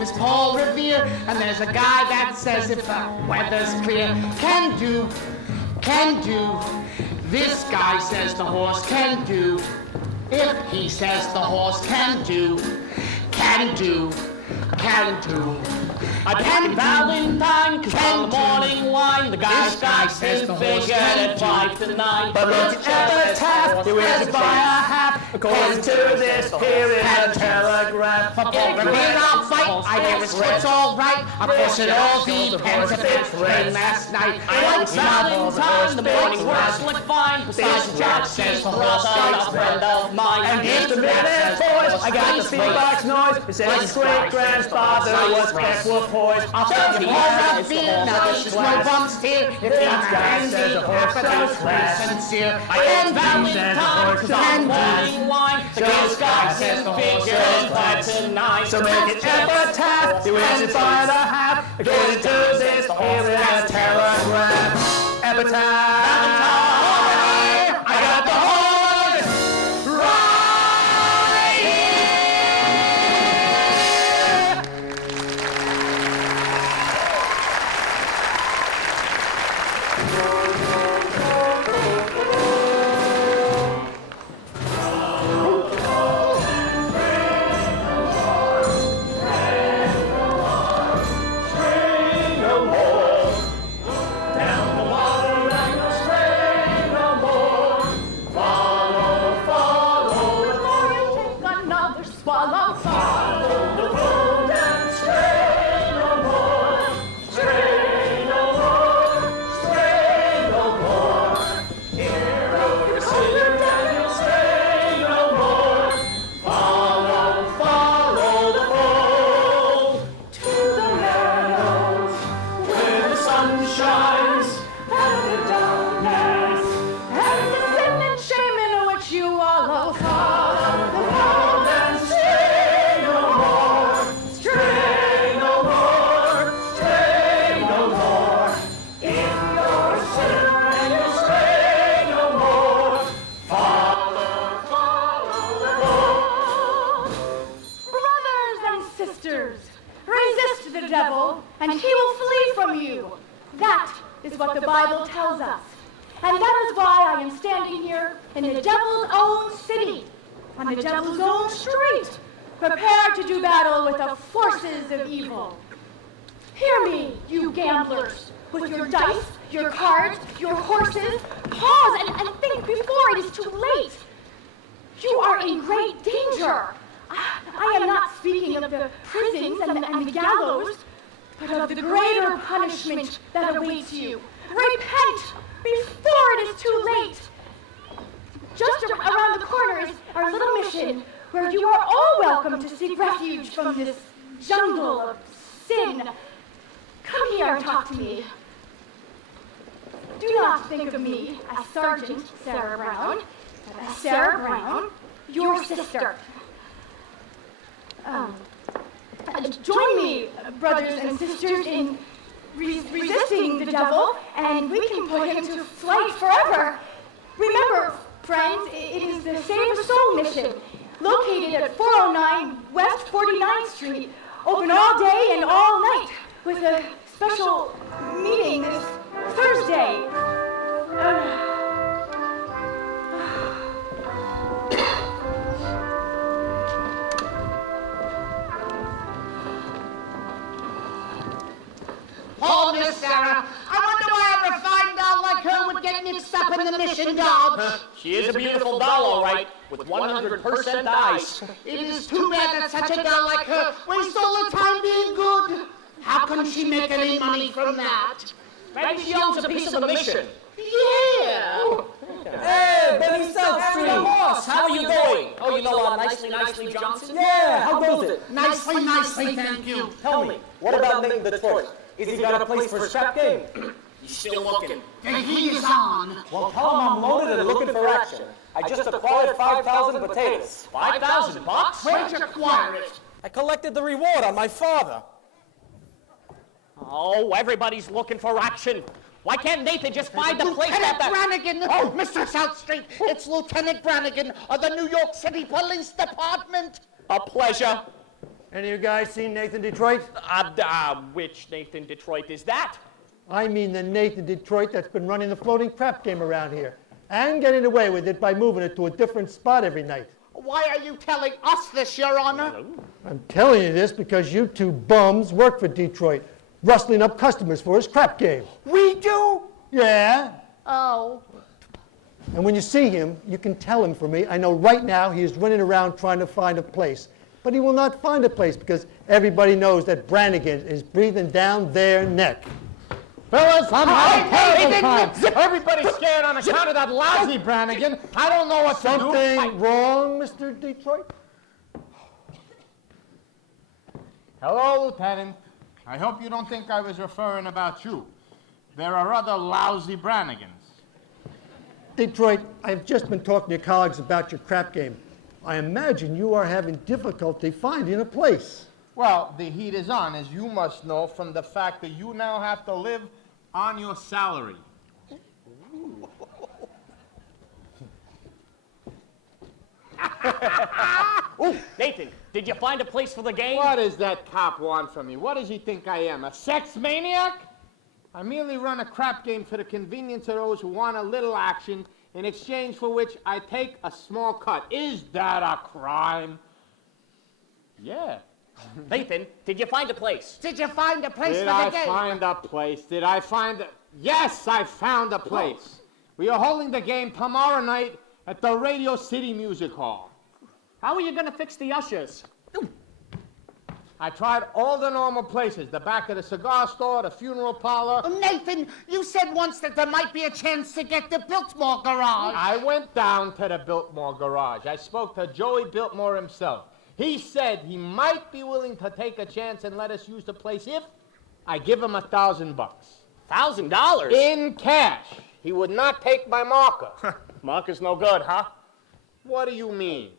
is Paul Revere, and there's a guy that says if the weather's clear, can do. This guy says the horse can do. If he says the horse can do. I can Valentine, cause on the morning wine, the guy's got his figured at 5 to 9. But look at the tap, he wins by a half, according to this here in the telegraph. For Paul Revere I'll fight, I hear his foot's all right. Of course it all depends if it's rain last night. On Valentine, the morning works look fine. Besides, Jack says the horse is a friend of mine. And just a minute, boys, I got the speedbox noise. It says his great-grandfather was equipoised. I'll tell you Paul Revere, now this is no bumps here. If the guy says the horse is sincere, I can Valentine, cause on morning wine, the guy's got his figured at 5 to 9. So make it epitaph, he wins it by the half, according to this here in the telegraph. Epitaph. I got the horse right and he will flee from you. That is what the Bible tells us. And that is why I am standing here in the devil's own city, on the devil's own street, prepared to do battle with the forces of evil. Hear me, you gamblers, with your dice, your cards, your horses. Pause and think before it is too late. You are in great danger. I am not speaking of the prisons and the gallows, but of the greater punishment that awaits you. Repent before it is too late. Just around the corner is our little mission, where you are all welcome to seek refuge from this jungle of sin. Come here and talk to me. Do not think of me as Sergeant Sarah Brown, but as Sarah Brown, your sister. Join me, brothers and sisters, in resisting the devil, and we can put him to flight forever. Remember, friends, it is the Save a Soul mission, located at 409 West 49th Street, open all day and all night, with a special meeting this Thursday. Oh, Miss Sarah, I wonder why a refined doll like her would get mixed up in the mission, dog. She is a beautiful doll, all right, with 100% eyes. It is too bad that such a doll like her wastes all her time being good. How can she make any money from that? Maybe she owns a piece of the mission. Yeah. Hey, Benny Southstreet. Hey, boss, how are you going? Oh, you know Nicely Johnson? Yeah, how goes it? Nicely, thank you. Tell me, what about Nate Detroit? Is he got a place for a scrap game? He's still looking. The heat is on. Well, tell him I'm loaded and looking for action. I just acquired 5,000 potatoes. 5,000 bucks? Where'd you acquire it? I collected the reward on my father. Oh, everybody's looking for action. Why can't Nathan just find the place Lieutenant that... Brannigan! Oh, Mr. Southstreet, it's Lieutenant Brannigan of the New York City Police Department. A pleasure. Any of you guys seen Nathan Detroit? Which Nathan Detroit is that? I mean the Nathan Detroit that's been running the floating crap game around here and getting away with it by moving it to a different spot every night. Why are you telling us this, Your Honor? I'm telling you this because you two bums work for Detroit, rustling up customers for his crap game. We do? Yeah? Oh. And when you see him, you can tell him for me. I know right now he is running around trying to find a place. But he will not find a place because everybody knows that Brannigan is breathing down their neck. Fellas, I'm having terrible time. Zip. Everybody's scared on account of that lousy Brannigan. I don't know what to do. Something wrong, Mr. Detroit? Hello, Lieutenant. I hope you don't think I was referring about you. There are other lousy Brannigans. Detroit, I've just been talking to your colleagues about your crap game. I imagine you are having difficulty finding a place. Well, the heat is on, as you must know, from the fact that you now have to live on your salary. Ooh, Nathan, did you find a place for the game? What does that cop want from me? What does he think I am, a sex maniac? I merely run a crap game for the convenience of those who want a little action, in exchange for which I take a small cut. Is that a crime? Yeah. Nathan, did you find a place? Did you find a place Did for the I game? find a place? Did I find a... Yes, I found a place. We are holding the game tomorrow night at the Radio City Music Hall. How are you going to fix the ushers? I tried all the normal places, the back of the cigar store, the funeral parlor. Nathan, you said once that there might be a chance to get the Biltmore garage. I went down to the Biltmore garage. I spoke to Joey Biltmore himself. He said he might be willing to take a chance and let us use the place if I give him $1,000. $1,000? In cash. He would not take my marker. Marker's no good, huh? What do you mean?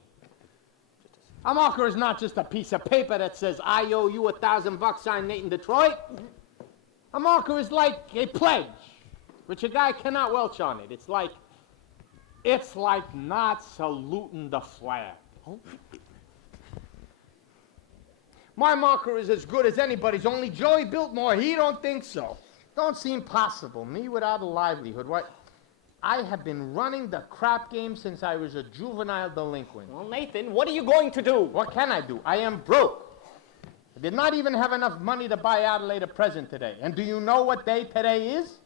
A marker is not just a piece of paper that says, I owe you $1,000, signed Nathan Detroit. A marker is like a pledge, which a guy cannot welch on it. It's like not saluting the flag. My marker is as good as anybody's, only Joey Biltmore, he don't think so. Don't seem possible. Me without a livelihood. What? I have been running the crap game since I was a juvenile delinquent. Well, Nathan, what are you going to do? What can I do? I am broke. I did not even have enough money to buy Adelaide a present today. And do you know what day today is?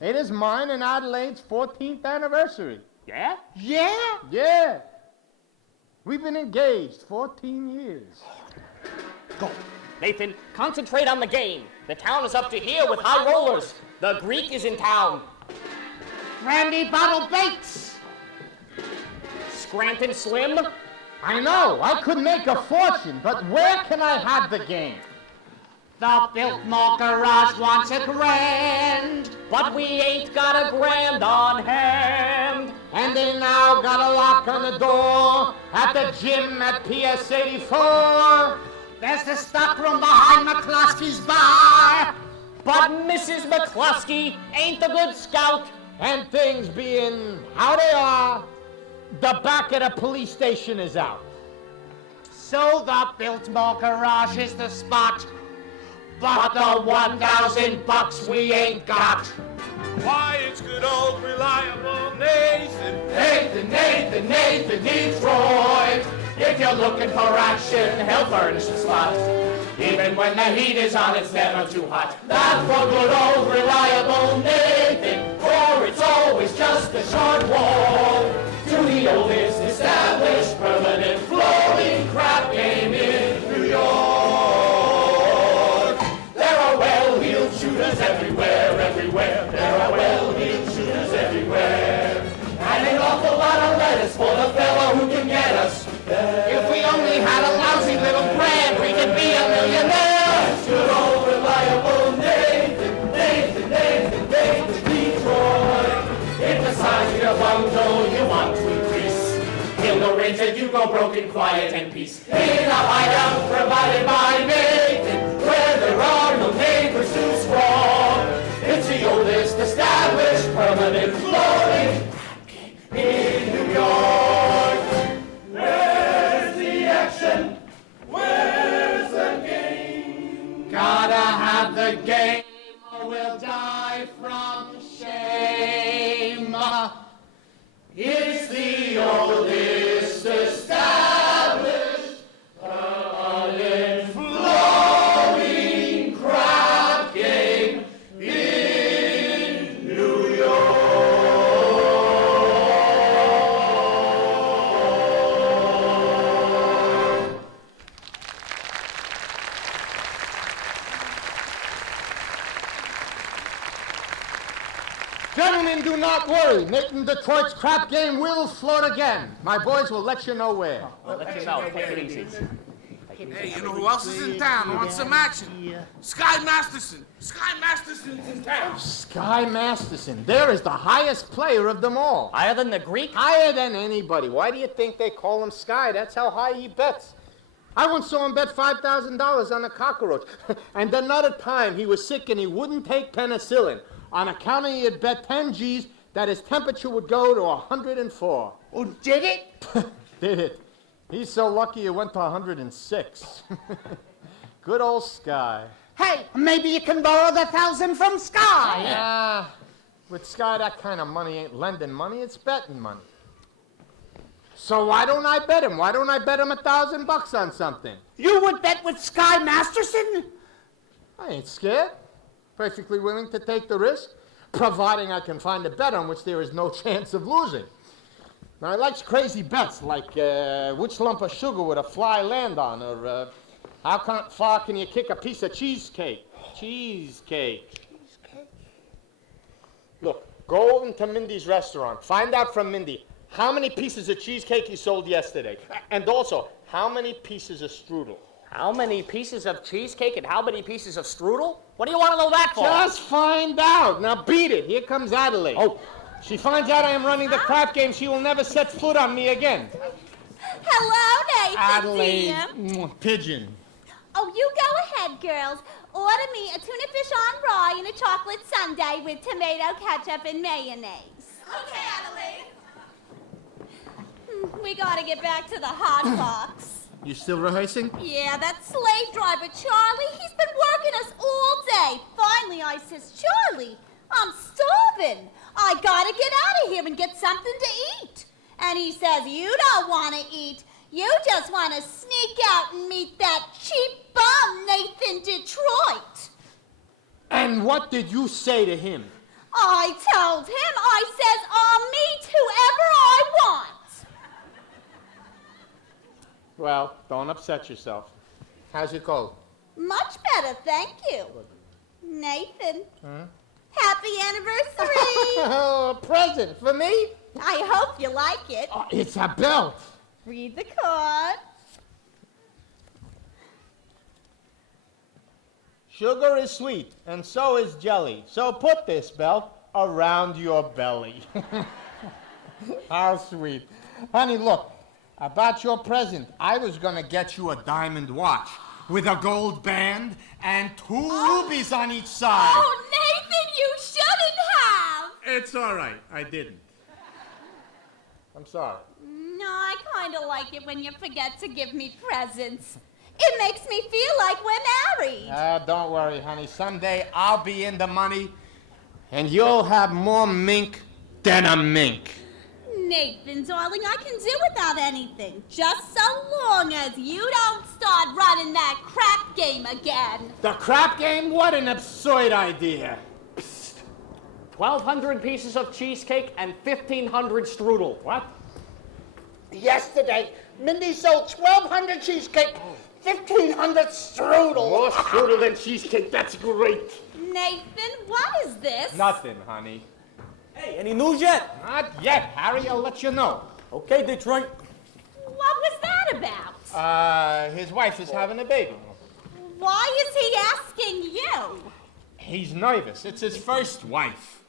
It is mine and Adelaide's 14th anniversary. Yeah? Yeah? Yeah. We've been engaged 14 years. Go. Nathan, concentrate on the game. The town is up to here with high rollers. The Greek is in town. Brandy Bottle Bates. Scranton Slim. I know. I could make a fortune, but where can I have the game? The Biltmore garage wants a grand. But we ain't got a grand on hand. And they now got a lock on the door at the gym at PS 84. There's the stockroom behind McCloskey's bar. But Mrs. McCluskey ain't the good scout. And things being how they are, the back of the police station is out. So the Biltmore garage is the spot. But the $1,000 we ain't got. Why, it's good old reliable Nathan. Nathan Detroit. If you're looking for action, he'll furnish the spot. Even when the heat is on, it's never too hot. That's for good old reliable Nathan, for it's always just a short walk to the oldest established permanent floating crap game in New York. There are well-heeled shooters everywhere. There are well-heeled shooters everywhere. And an awful lot of lettuce for the fellow who can get us. If we only had a lousy little brand, we could be a millionaire. That's good old reliable Nathan Detroit. If the size of your bungalow you want to increase, he'll arrange that you go broken, quiet, and peace. In a hideout provided by Nathan, where there are no neighbors to squall. It's the oldest established permanent floating in New York. Where's the action? Where's the Nathan, do not worry. Nathan Detroit's crap game will float again. My boys will let you know where. I'll let you know. Take it easy. Hey, you know who else is in town who wants some action? Sky Masterson. Sky Masterson's in town. Sky Masterson. There is the highest player of them all. Higher than the Greek? Higher than anybody. Why do you think they call him Sky? That's how high he bets. I once saw him bet $5,000 on a cockroach. And another time he was sick and he wouldn't take penicillin. On account of he had bet 10 G's that his temperature would go to 104. Oh, did it? Did it. He's so lucky it went to 106. Good old Sky. Hey, maybe you can borrow the 1,000 from Sky. Yeah, with Sky, that kind of money ain't lending money, it's betting money. So why don't I bet him? Why don't I bet him $1,000 on something? You would bet with Sky Masterson? I ain't scared. Perfectly willing to take the risk, providing I can find a bet on which there is no chance of losing. Now, I like crazy bets, like which lump of sugar would a fly land on, or how far can you kick a piece of cheesecake? Cheesecake. Look, go into Mindy's restaurant. Find out from Mindy how many pieces of cheesecake you sold yesterday. And also, how many pieces of strudel? How many pieces of cheesecake and how many pieces of strudel? What do you want to know that for? Just find out. Now beat it. Here comes Adelaide. Oh. She finds out I am running the crap game, she will never set foot on me again. Hello, Nathan, Adelaide. dear. Pigeon. Oh, you go ahead, girls. Order me a tuna fish on rye and a chocolate sundae with tomato ketchup and mayonnaise. Okay, Adelaide. We gotta get back to the hot box. You still rehearsing? Yeah, that slave driver, Charlie, he's been working us all day. Finally, I says, Charlie, I'm starving. I gotta get out of here and get something to eat. And he says, you don't want to eat. You just want to sneak out and meet that cheap bum, Nathan Detroit. And what did you say to him? I told him, I says, I'll meet whoever I want. Well, don't upset yourself. How's your cold? Much better, thank you. Nathan, happy anniversary. Oh, a present for me? I hope you like it. Oh, it's a belt. Read the card. Sugar is sweet, and so is jelly. So put this belt around your belly. How sweet. Honey, look, about your present, I was going to get you a diamond watch with a gold band and two rubies on each side. Oh, Nathan, you shouldn't have. It's all right. I didn't. I'm sorry. No, I kind of like it when you forget to give me presents. It makes me feel like we're married. Don't worry, honey. Someday I'll be in the money, and you'll have more mink than a mink. Nathan, darling, I can do without anything. Just so long as you don't start running that crap game again. The crap game? What an absurd idea. 1,200 pieces of cheesecake and 1,500 strudel. What? Yesterday, Mindy sold 1,200 cheesecake, 1,500 strudel. More strudel than cheesecake. That's great. Nathan, what is this? Nothing, honey. Hey, any news yet? Not yet, Harry. I'll let you know. Okay, Detroit. What was that about? His wife is having a baby. Why is he asking you? He's nervous. It's his first wife.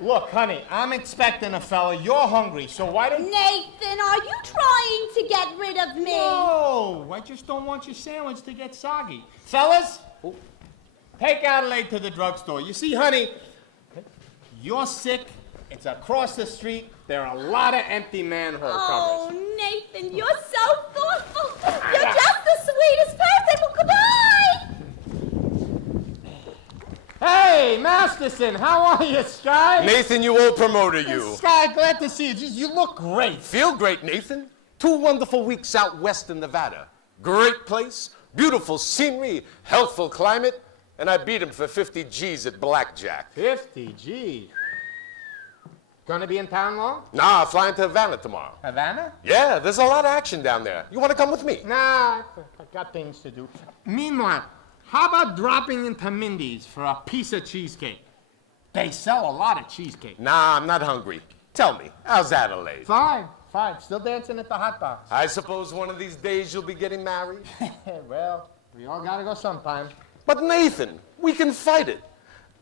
Look, honey, I'm expecting a fella. You're hungry, so why don't... Nathan, are you trying to get rid of me? No, I just don't want your sandwich to get soggy. Fellas, take Adelaide to the drugstore. You see, honey, you're sick. It's across the street. There are a lot of empty manhole covers. Oh, Nathan, you're so thoughtful. You're just the sweetest person. Well, goodbye. Hey, Masterson, how are you, Sky? Nathan, you old promoter, you. Sky, glad to see you. Geez, you look great. Feel great, Nathan. 2 wonderful weeks out west in Nevada. Great place, beautiful scenery, healthful climate, and I beat him for 50 G's at blackjack. 50 G's. Gonna be in town long? Nah, flying to Havana tomorrow. Havana? Yeah, there's a lot of action down there. You want to come with me? Nah, I got things to do. Meanwhile, how about dropping into Mindy's for a piece of cheesecake? They sell a lot of cheesecake. Nah, I'm not hungry. Tell me, how's Adelaide? Fine. Still dancing at the hot box. I suppose one of these days you'll be getting married? Well, we all gotta go sometime. But Nathan, we can fight it.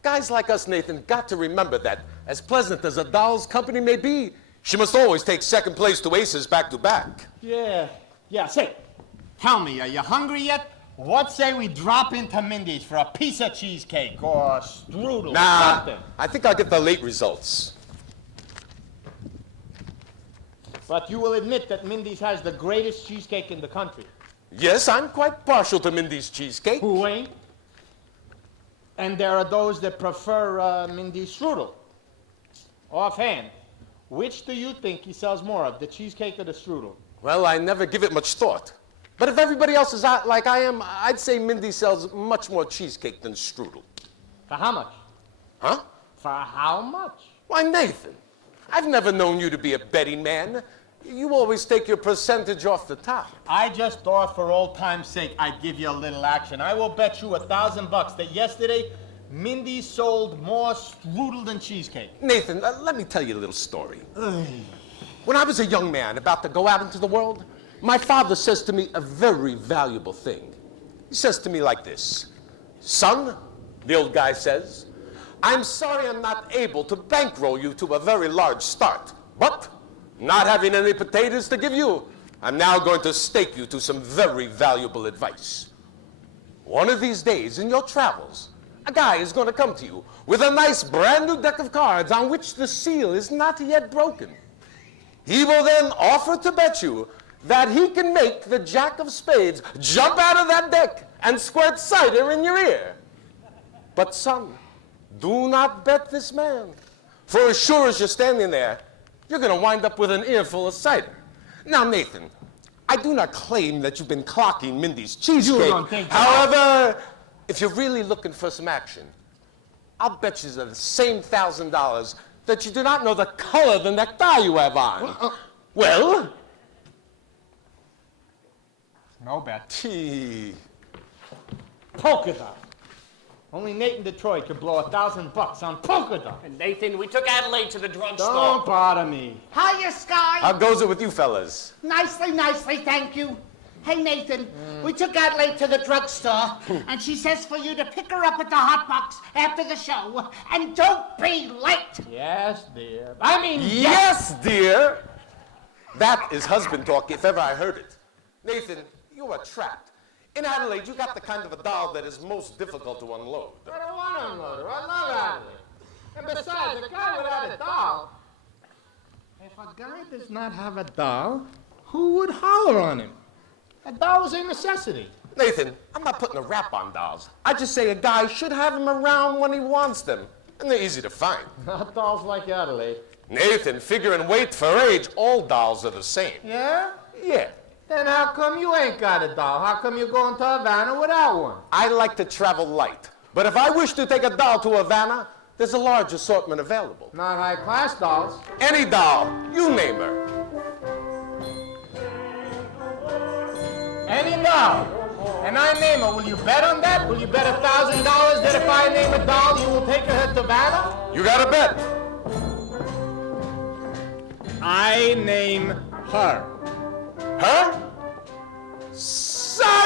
Guys like us, Nathan, got to remember that as pleasant as a doll's company may be, she must always take second place to aces back to back. Yeah, say, tell me, are you hungry yet? What say we drop into Mindy's for a piece of cheesecake or strudel or something? I think I'll get the late results. But you will admit that Mindy's has the greatest cheesecake in the country. Yes, I'm quite partial to Mindy's cheesecake. Who ain't? And there are those that prefer Mindy's strudel. Offhand, which do you think he sells more of, the cheesecake or the strudel? Well, I never give it much thought. But if everybody else is out like I am, I'd say Mindy sells much more cheesecake than strudel. For how much? Huh? For how much? Why, Nathan, I've never known you to be a betting man. You always take your percentage off the top. I just thought for old time's sake I'd give you a little action. I will bet you $1,000 that yesterday Mindy sold more strudel than cheesecake. Nathan, let me tell you a little story. When I was a young man about to go out into the world, my father says to me a very valuable thing. He says to me like this: "Son," the old guy says, "I'm sorry I'm not able to bankroll you to a very large start, but not having any potatoes to give you, I'm now going to stake you to some very valuable advice. One of these days in your travels, a guy is going to come to you with a nice brand new deck of cards on which the seal is not yet broken. He will then offer to bet you that he can make the jack of spades jump out of that deck and squirt cider in your ear. But son, do not bet this man, for as sure as you're standing there, you're going to wind up with an earful of cider." Now, Nathan, I do not claim that you've been clocking Mindy's cheesecake. You don't think so? However, if you're really looking for some action, I'll bet you the same $1,000 that you do not know the color of the necktie you have on. Well? No bet. Gee. Polka dot. Only Nate in Detroit could blow $1,000 on polka dot. And Nathan, we took Adelaide to the drugstore. Don't bother me. Hiya, Sky. How goes it with you fellas? Nicely, thank you. Hey, Nathan, we took Adelaide to the drugstore, and she says for you to pick her up at the hot box after the show, and don't be late. Yes, dear. Yes, dear. That is husband talk if ever I heard it. Nathan, you are trapped. In Adelaide, you got the kind of a doll that is most difficult to unload. I don't want to unload her. I love Adelaide. And besides, a guy without a doll, if a guy does not have a doll, who would holler on him? A doll is a necessity. Nathan, I'm not putting a rap on dolls. I just say a guy should have them around when he wants them. And they're easy to find. Not dolls like Adelaide. Nathan, figure and weight for age, all dolls are the same. Yeah? Yeah. Then how come you ain't got a doll? How come you're going to Havana without one? I like to travel light. But if I wish to take a doll to Havana, there's a large assortment available. Not high-class dolls. Any doll, you name her. Any doll. And I name her. Will you bet on that? Will you bet $1,000 that if I name a doll, you will take her to Havana? You got a bet. I name her. Her? Cider!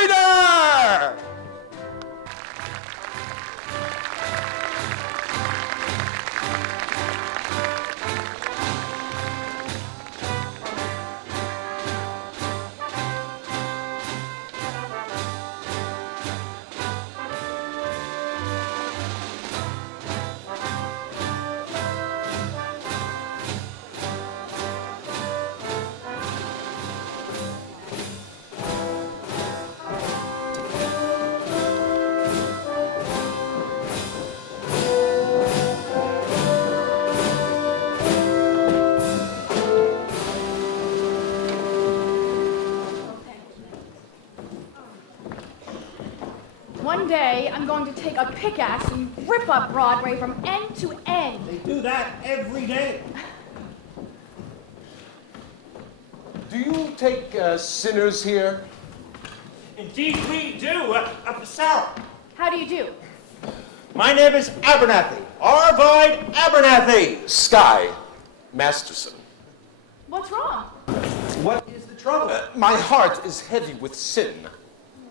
One day, I'm going to take a pickaxe and rip up Broadway from end to end. They do that every day. Do you take sinners here? Indeed we do, up the cellar. How do you do? My name is Abernathy. Arvide Abernathy. Sky Masterson. What's wrong? What is the trouble? My heart is heavy with sin.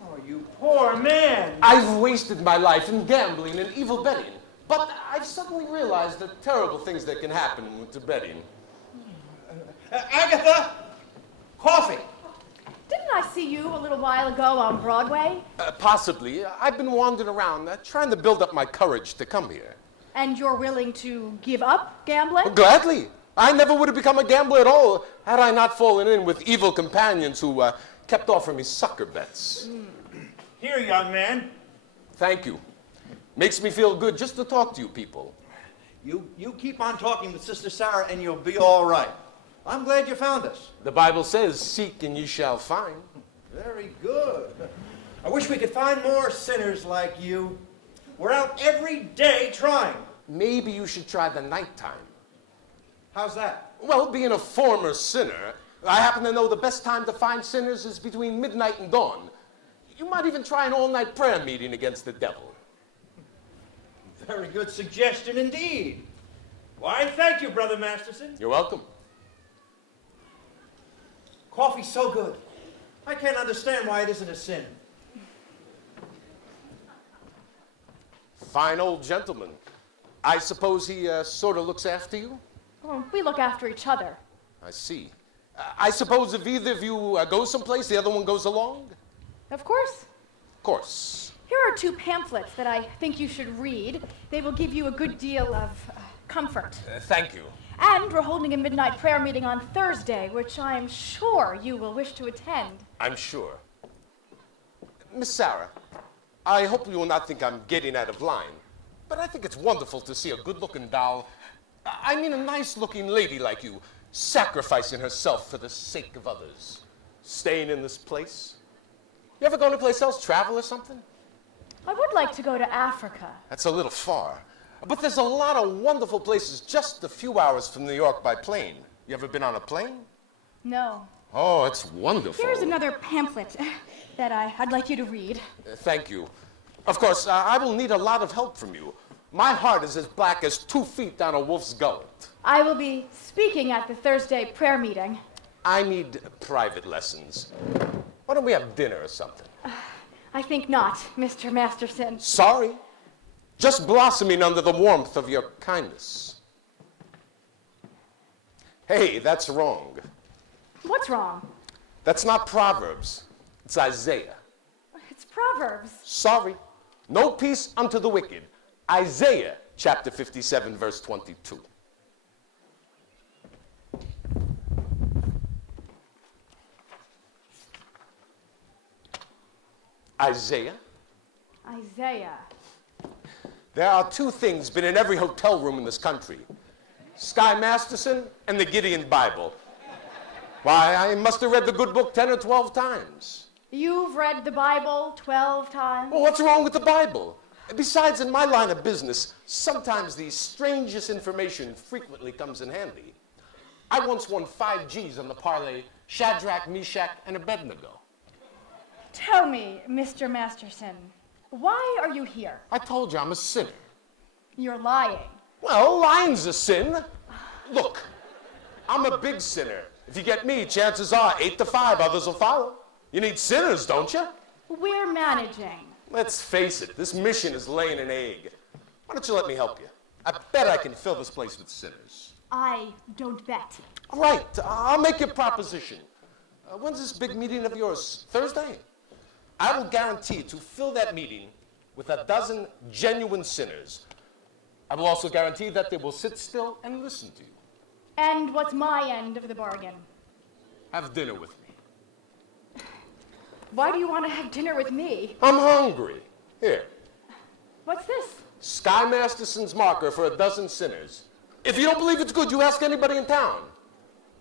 Oh, you poor man. I've wasted my life in gambling and evil betting. But I've suddenly realized the terrible things that can happen to betting. Agatha, coffee. Didn't I see you a little while ago on Broadway? Possibly. I've been wandering around trying to build up my courage to come here. And you're willing to give up gambling? Gladly. I never would have become a gambler at all had I not fallen in with evil companions who kept offering me sucker bets. Here, young man. Thank you. Makes me feel good just to talk to you people. You keep on talking with Sister Sarah and you'll be all right. I'm glad you found us. The Bible says, seek and you shall find. Very good. I wish we could find more sinners like you. We're out every day trying. Maybe you should try the nighttime. How's that? Well, being a former sinner, I happen to know the best time to find sinners is between midnight and dawn. You might even try an all-night prayer meeting against the devil. Very good suggestion indeed. Why, thank you, Brother Masterson. You're welcome. Coffee's so good. I can't understand why it isn't a sin. Fine old gentleman. I suppose he sort of looks after you? Well, we look after each other. I see. I suppose if either of you go someplace, the other one goes along? Of course. Of course. Here are 2 pamphlets that I think you should read. They will give you a good deal of comfort. Thank you. And we're holding a midnight prayer meeting on Thursday, which I am sure you will wish to attend. I'm sure. Miss Sarah, I hope you will not think I'm getting out of line, but I think it's wonderful to see a good-looking doll, I mean a nice-looking lady like you, sacrificing herself for the sake of others. Staying in this place. You ever go anyplace else, travel or something? I would like to go to Africa. That's a little far. But there's a lot of wonderful places just a few hours from New York by plane. You ever been on a plane? No. Oh, it's wonderful. Here's another pamphlet that I'd like you to read. Thank you. Of course, I will need a lot of help from you. My heart is as black as 2 feet down a wolf's gullet. I will be speaking at the Thursday prayer meeting. I need private lessons. Why don't we have dinner or something? I think not, Mr. Masterson. Sorry. Just blossoming under the warmth of your kindness. Hey, that's wrong. What's wrong? That's not Proverbs. It's Isaiah. It's Proverbs. Sorry. No peace unto the wicked. Isaiah chapter 57, verse 22. Isaiah? Isaiah. There are 2 things been in every hotel room in this country. Sky Masterson and the Gideon Bible. Why, I must have read the good book 10 or 12 times. You've read the Bible 12 times? Well, what's wrong with the Bible? Besides, in my line of business, sometimes the strangest information frequently comes in handy. I once won 5 G's on the parlay Shadrach, Meshach, and Abednego. Tell me, Mr. Masterson, why are you here? I told you I'm a sinner. You're lying. Well, lying's a sin. Look, I'm a big sinner. If you get me, chances are 8 to 5, others will follow. You need sinners, don't you? We're managing. Let's face it, this mission is laying an egg. Why don't you let me help you? I bet I can fill this place with sinners. I don't bet. All right, I'll make you a proposition. When's this big meeting of yours? Thursday? I will guarantee to fill that meeting with 12 genuine sinners. I will also guarantee that they will sit still and listen to you. And what's my end of the bargain? Have dinner with me. Why do you want to have dinner with me? I'm hungry. Here. What's this? Sky Masterson's marker for 12 sinners. If you don't believe it's good, you ask anybody in town.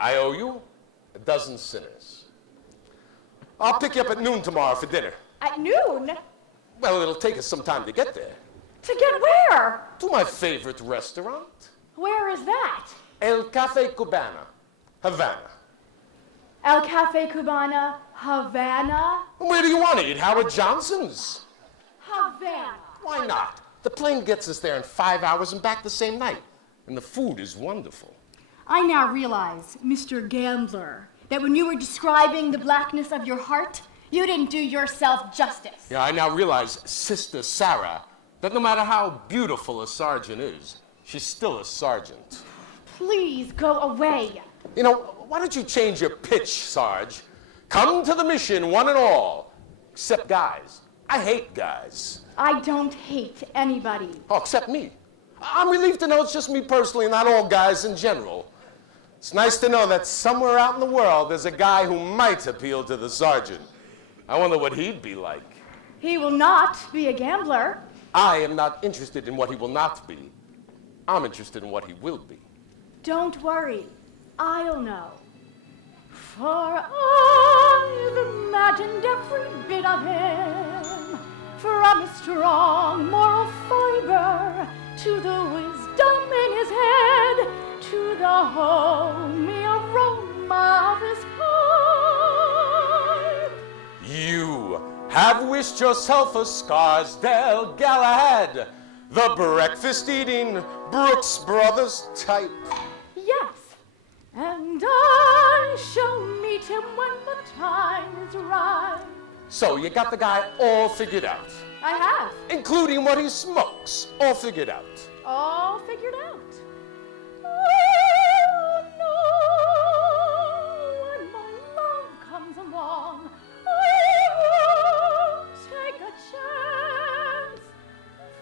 I owe you 12 sinners. I'll pick you up at noon tomorrow for dinner. At noon? Well, it'll take us some time to get there. To get where? To my favorite restaurant. Where is that? El Café Cubana, Havana. El Café Cubana, Havana? Where do you want to eat? Howard Johnson's? Havana. Why not? The plane gets us there in 5 hours and back the same night. And the food is wonderful. I now realize, Mr. Gambler, that when you were describing the blackness of your heart, you didn't do yourself justice. Yeah, I now realize, Sister Sarah, that no matter how beautiful a sergeant is, she's still a sergeant. Please go away. You know, why don't you change your pitch, Sarge? Come to the mission, one and all. Except guys. I hate guys. I don't hate anybody. Oh, except me. I'm relieved to know it's just me personally, not all guys in general. It's nice to know that somewhere out in the world there's a guy who might appeal to the sergeant. I wonder what he'd be like. He will not be a gambler. I am not interested in what he will not be. I'm interested in what he will be. Don't worry. I'll know. For I've imagined every bit of him, from his strong moral fiber to the wisdom in his head, to the homey aroma of his pipe. You have wished yourself a Scarsdale Galahad, the breakfast-eating Brooks Brothers type. Yes, and I shall meet him when the time is right. So you got the guy all figured out. I have. Including what he smokes, all figured out. All figured out. Oh, no, when my love comes along, I won't take a chance.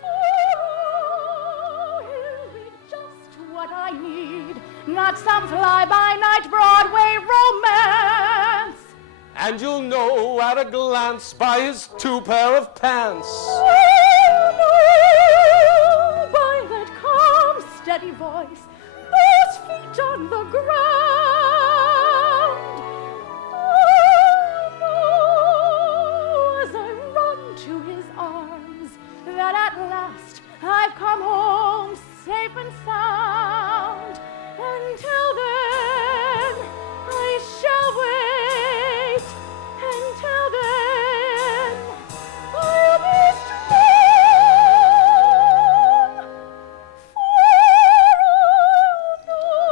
For he'll be just what I need, not some fly-by-night Broadway romance. And you'll know at a glance by his 2 pair of pants. By that calm, steady voice, those feet on the ground. Oh, as I run to his arms, that at last I've come home safe and sound. Until then, I shall wait. Until then, I'll be strong. For I'll know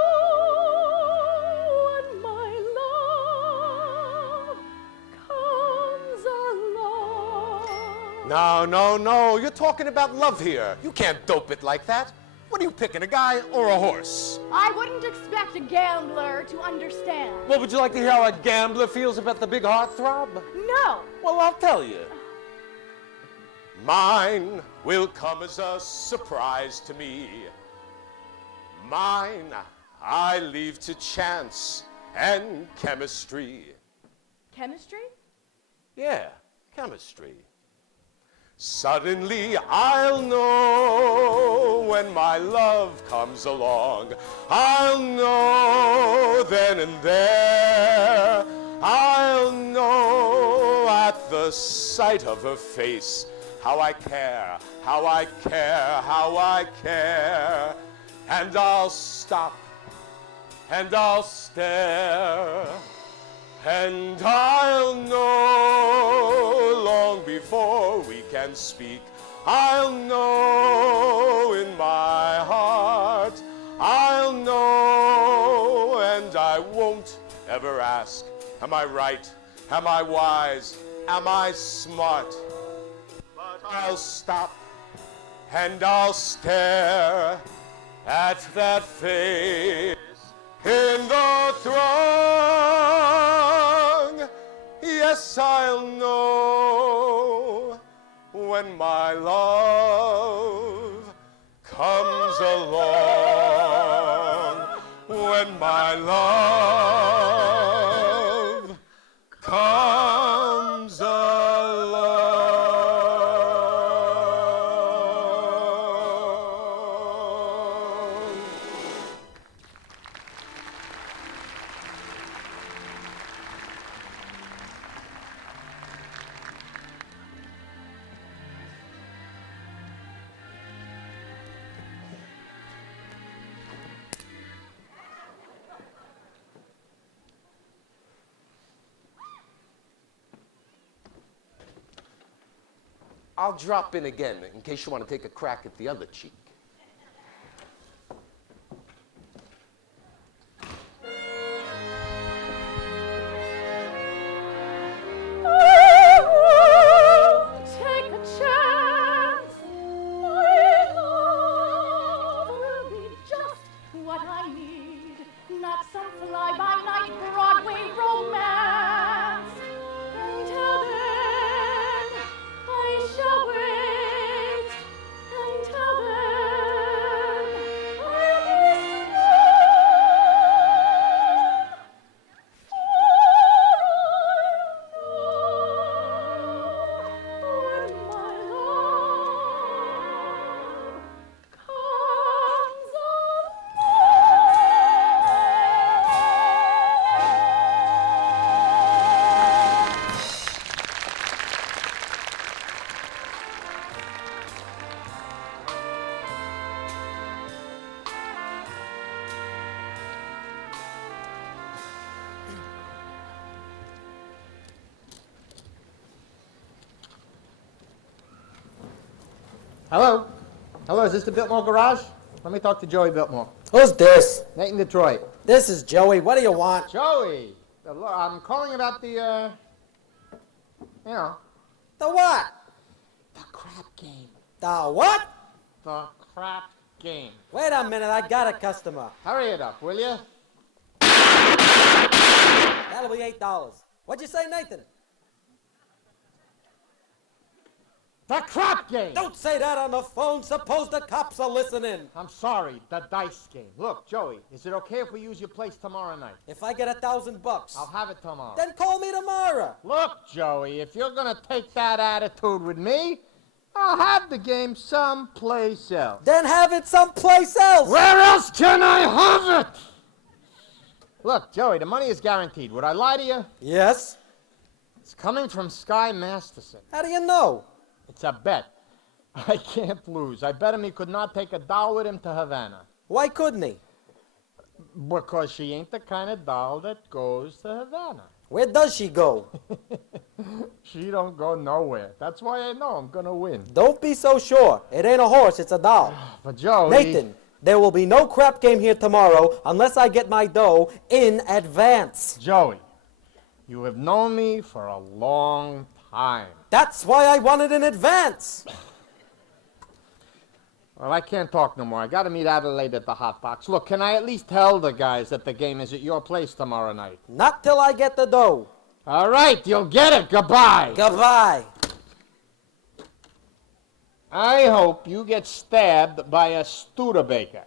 when my love comes along. No. You're talking about love here. You can't dope it like that. What are you picking, a guy or a horse? I wouldn't expect a gambler to understand. Well, would you like to hear how a gambler feels about the big heartthrob? No. Well, I'll tell you. Mine will come as a surprise to me. Mine I leave to chance and chemistry. Chemistry? Yeah, chemistry. Suddenly I'll know when my love comes along. I'll know then and there. I'll know at the sight of her face how I care, how I care, how I care. And I'll stop and I'll stare. And I'll know long before we can speak. I'll know in my heart. I'll know, and I won't ever ask, am I right? Am I wise? Am I smart? But I'll stop and I'll stare at that face in the throng. Yes, I'll know when my love comes along. When my love comes along. I'll drop in again in case you want to take a crack at the other cheek. Take a chance. My love will be just what I need. Not some fly-by-night Broadway romance. Until then, I shall wait. Until then, I'll be Hello? Hello, is this the Biltmore Garage? Let me talk to Joey Biltmore. Who's this? Nathan Detroit. This is Joey. What do you want? Joey! I'm calling about the, you know. The what? The crap game. The what? The crap game. Wait a minute, I got a customer. Hurry it up, will you? That'll be $8. What'd you say, Nathan? The crap game! Don't say that on the phone. Suppose the cops are listening. I'm sorry, the dice game. Look, Joey, is it okay if we use your place tomorrow night? If I get $1,000. I'll have it tomorrow. Then call me tomorrow. Look, Joey, if you're gonna take that attitude with me, I'll have the game someplace else. Then have it someplace else. Where else can I have it? Look, Joey, the money is guaranteed. Would I lie to you? Yes. It's coming from Sky Masterson. How do you know? It's a bet. I can't lose. I bet him he could not take a doll with him to Havana. Why couldn't he? Because she ain't the kind of doll that goes to Havana. Where does she go? She don't go nowhere. That's why I know I'm gonna win. Don't be so sure. It ain't a horse, it's a doll. But Joey... Nathan, there will be no crap game here tomorrow unless I get my dough in advance. Joey, you have known me for a long time. That's why I want it in advance. Well, I can't talk no more. I gotta meet Adelaide at the Hot Box. Look, can I at least tell the guys that the game is at your place tomorrow night? Not till I get the dough. All right, you'll get it. Goodbye. Goodbye. I hope you get stabbed by a Studebaker.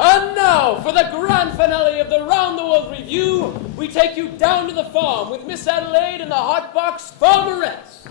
And now, for the grand finale of the Round the World Review, we take you down to the farm with Miss Adelaide and the Hot Box Farmeress.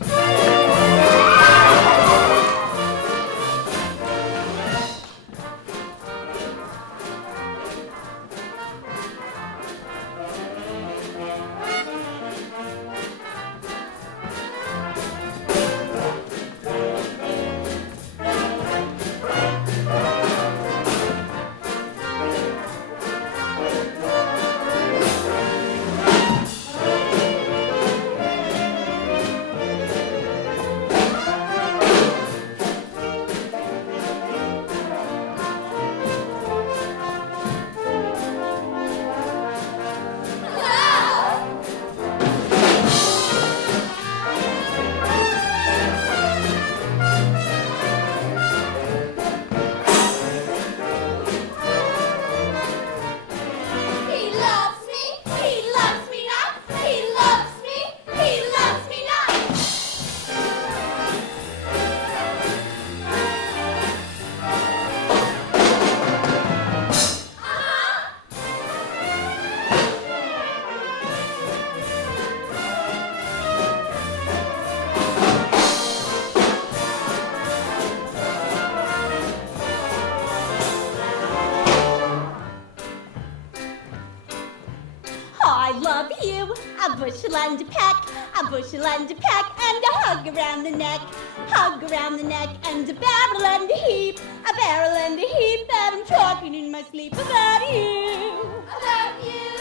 I love you, a bushel and a peck. a bushel and a peck, and a hug around the neck. Hug around the neck, and a barrel and a heap. A barrel and a heap that I'm talking in my sleep about you. About you.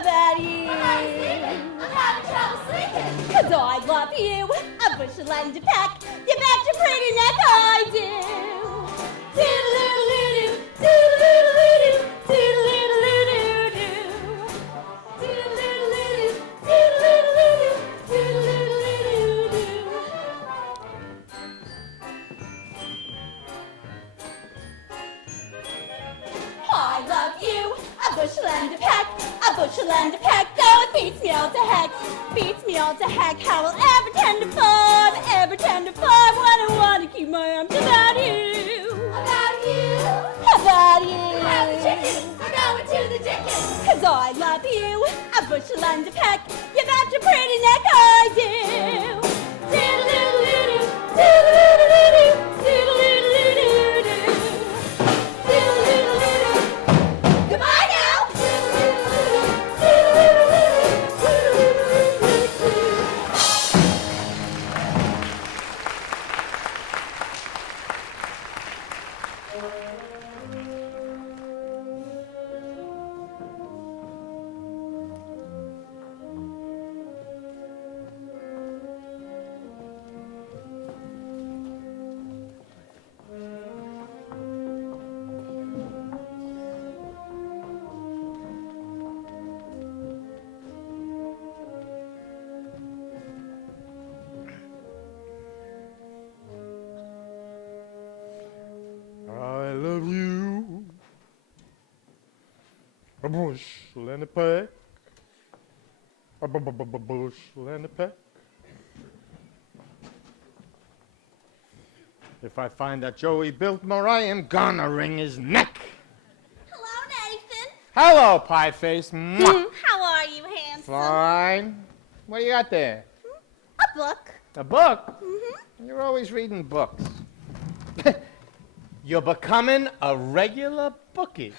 About you. I'm having trouble sleeping. 'Cause I love you, a bushel and a peck. You bet your pretty neck I do. Doodle-doodle-doo-doo, doodle-doodle-doo-doo, doodle-doodle-doo-doo-doo. Doodle-doodle-doo-doo, doodle-doodle-doo-doo, doodle-doodle-doo-doo. I love you, a bushel and a peck, a bushel and a peck. Oh, it beats me all to heck, beats me all to heck. How will ever tend to farm when I want to keep my arms about you. About you. About you. About the chickens, we're going to the dickens. 'Cause I love you, a bushel and a peck. You bet your pretty neck I do. Doodle-doodle-doo-doo, doodle-doodle-doo-doo, doodle-doodle-doo-doo-doo. Doodle-doodle-doo-doo. Goodbye now. I love you, a bushel and a peck, a bushel and a peck. If I find that Joey Biltmore, I am gonna wring his neck. Hello, Nathan. Hello, pie face. Mwah. How are you, handsome? Fine. What do you got there? A book. A book? Mm-hmm. You're always reading books. You're becoming a regular bookie.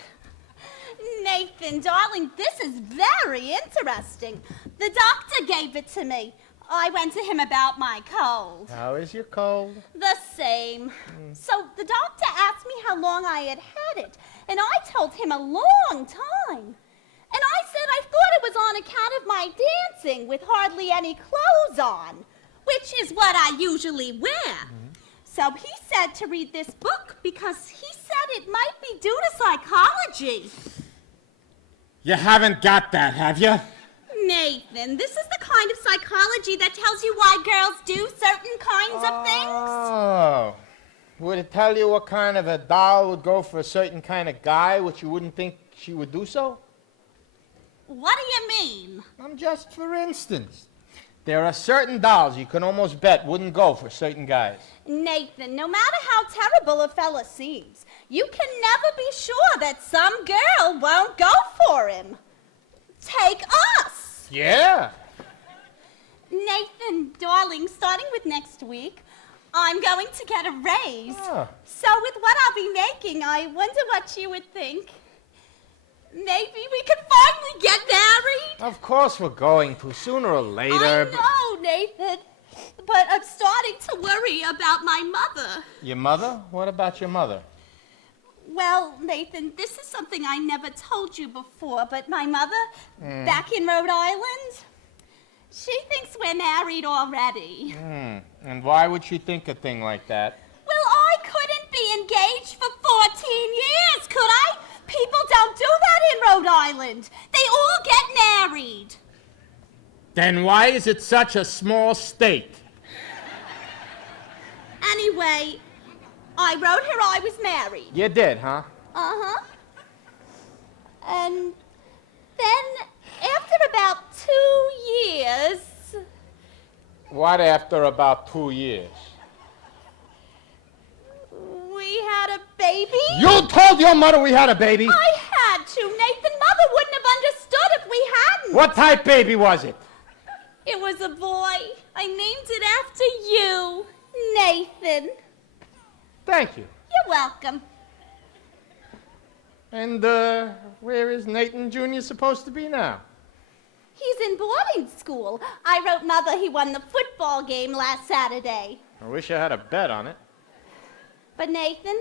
Nathan, darling, this is very interesting. The doctor gave it to me. I went to him about my cold. How is your cold? The same. So the doctor asked me how long I had had it, and I told him a long time. And I said I thought it was on account of my dancing with hardly any clothes on, which is what I usually wear. So he said to read this book because he said it might be due to psychology. You haven't got that, have you? Nathan, this is the kind of psychology that tells you why girls do certain kinds of things. Oh. Would it tell you what kind of a doll would go for a certain kind of guy, which you wouldn't think she would do so? What do you mean? Just for instance. There are certain dolls you can almost bet wouldn't go for certain guys. Nathan, no matter how terrible a fella seems, you can never be sure that some girl won't go for him. Take us. Yeah. Nathan, darling, starting with next week, I'm going to get a raise. Oh. So with what I'll be making, I wonder what you would think. Maybe we could finally get married. Of course we're going to, sooner or later. I know, Nathan, but I'm starting to worry about my mother. Your mother? What about your mother? Well, Nathan, this is something I never told you before, but my mother, back in Rhode Island, she thinks we're married already. And why would she think a thing like that? Well, I couldn't be engaged for 14 years, could I? People don't do that in Rhode Island. They all get married. Then why is it such a small state? Anyway, I wrote her I was married. You did, huh? Uh-huh. And then, after about 2 years... What after about 2 years? We had a baby. You told your mother we had a baby? I had to. Nathan, Mother wouldn't have understood if we hadn't. What type baby was it? It was a boy. I named it after you, Nathan. Thank you. You're welcome. And, where is Nathan Jr. supposed to be now? He's in boarding school. I wrote Mother he won the football game last Saturday. I wish I had a bet on it. But Nathan,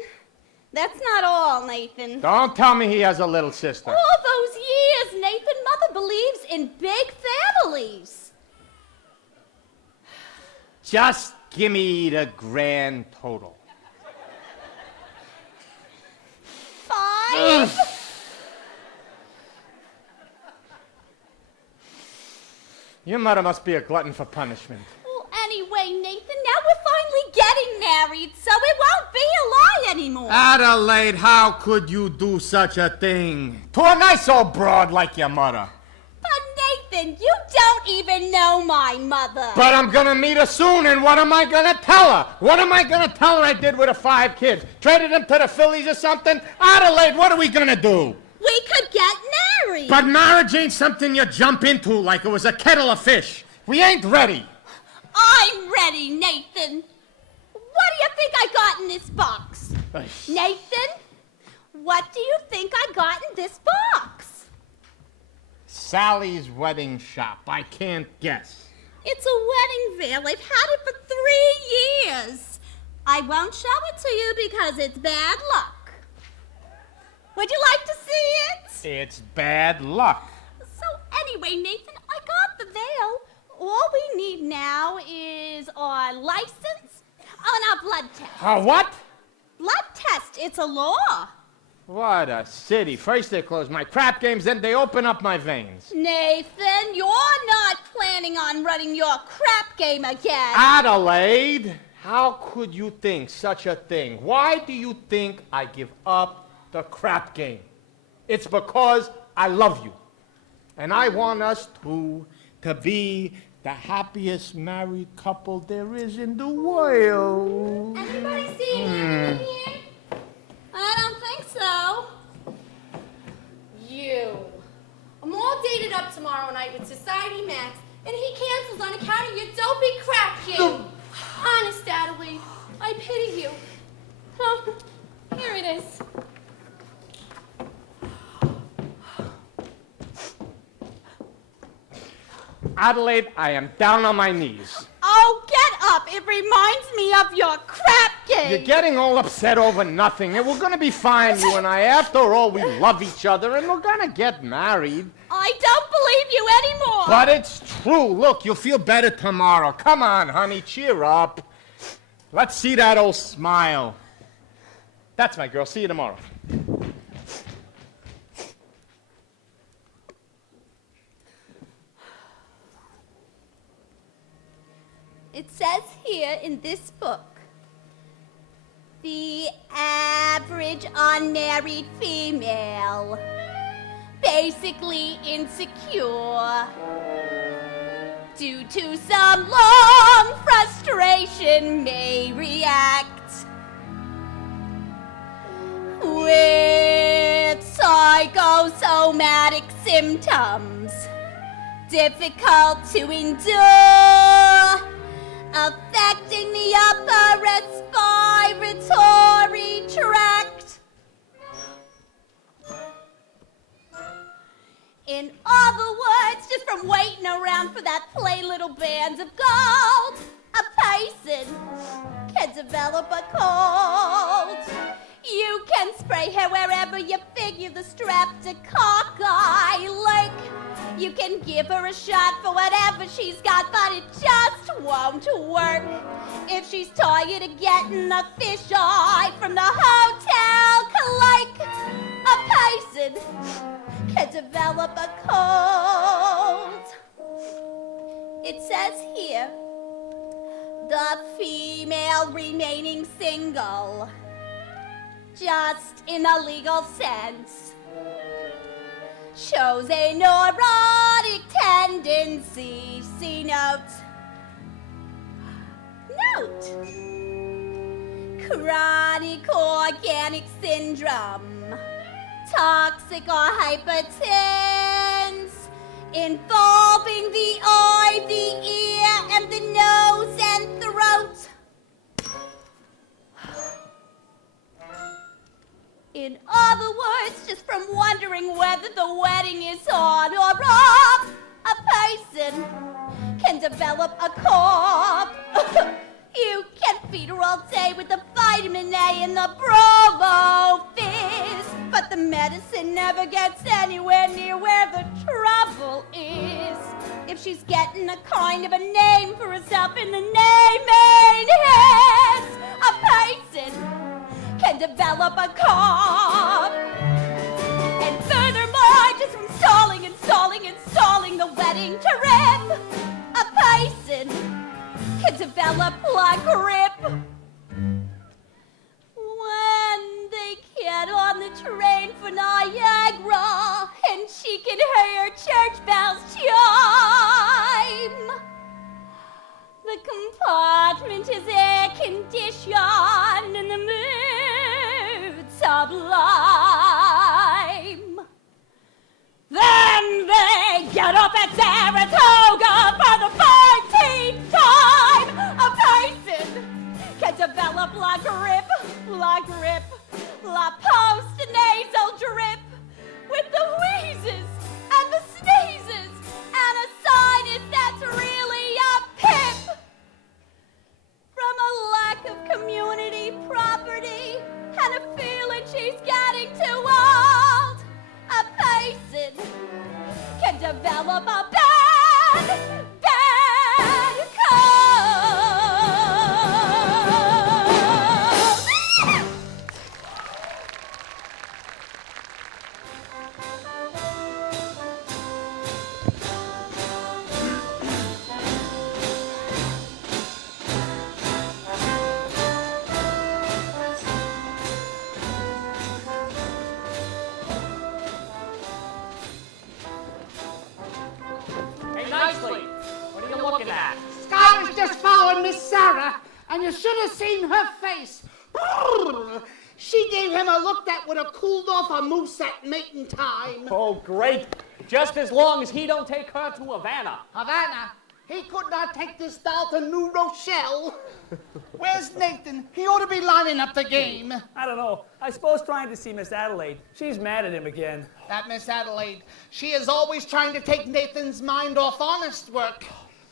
that's not all, Nathan. Don't tell me he has a little sister. All those years, Nathan, Mother believes in big families. Just give me the grand total. 5. Your mother must be a glutton for punishment. Well, anyway, Nathan, now we're finally getting married, so it won't be a lie anymore. Adelaide, how could you do such a thing? To a nice old broad like your mother. But Nathan, you don't even know my mother. But I'm gonna meet her soon, and what am I gonna tell her? What am I gonna tell her I did with the 5 kids? Traded them to the Phillies or something? Adelaide, what are we gonna do? We could get married. But marriage ain't something you jump into like it was a kettle of fish. We ain't ready. I'm ready, Nathan. What do you think I got in this box? Nathan, what do you think I got in this box? Sally's wedding shop. I can't guess. It's a wedding veil. I've had it for 3 years. I won't show it to you because it's bad luck. Would you like to see it? It's bad luck. So anyway, Nathan, I got the veil. All we need now is our license and our blood test. What? Blood test. It's a law. What a city. First they close my crap games, then they open up my veins. Nathan, you're not planning on running your crap game again. Adelaide, how could you think such a thing? Why do you think I give up the crap game? It's because I love you. And I want us to be the happiest married couple there is in the world. Anybody see him here? I don't think so. You. I'm all dated up tomorrow night with Society Max, and he cancels on account of your dopey crap game. Honest, Adelaide, I pity you. Oh, here it is. Adelaide, I am down on my knees. Oh, get up. It reminds me of your crap game. You're getting all upset over nothing, and we're gonna be fine, you and I. After all, we love each other, and we're gonna get married. I don't believe you anymore. But it's true. Look, you'll feel better tomorrow. Come on, honey, cheer up. Let's see that old smile. That's my girl. See you tomorrow. It says here in this book, the average unmarried female, basically insecure, due to some long frustration, may react with psychosomatic symptoms, difficult to endure, affecting the upper respiratory tract. In other words, just from waiting around for that play little bands of gold, a person can develop a cold. You can spray her wherever you figure the streptococci lurk. You can give her a shot for whatever she's got, but it just won't work. If she's tired of getting a fish eye from the hotel clerk, a person can develop a cold. It says here, the female remaining single, just in a legal sense, shows a neurotic tendency. See note. Note. Chronic organic syndrome. Toxic or hypertense. Involving the eye, the ear, and the nose and throat. In other words, just from wondering whether the wedding is on or off, a person can develop a cough. You can feed her all day with the vitamin A and the Bromo Fizz, but the medicine never gets anywhere near where the trouble is. If she's getting a kind of a name for herself in the naming hits, a person can develop a cough. And furthermore, just from stalling the wedding trip, a person can develop la grippe. When they get on the train for Niagara and she can hear church bells chime, the compartment is air conditioned and the mood sublime. Then they get up at Saratoga for the 14th time. A person can develop la grippe, la post-nasal drip with the wheezes and the sneezes and a sinus that's really a pip. From a lack of community property and a feeling she's getting too old, a person can develop a bad Sky was just following Miss Sarah, and you should have seen her face. She gave him a look that would have cooled off a moose at mating time. Oh, great. Just as long as he don't take her to Havana. Havana? He could not take this doll to New Rochelle. Where's Nathan? He ought to be lining up the game. I don't know. I suppose trying to see Miss Adelaide. She's mad at him again. That Miss Adelaide. She is always trying to take Nathan's mind off honest work.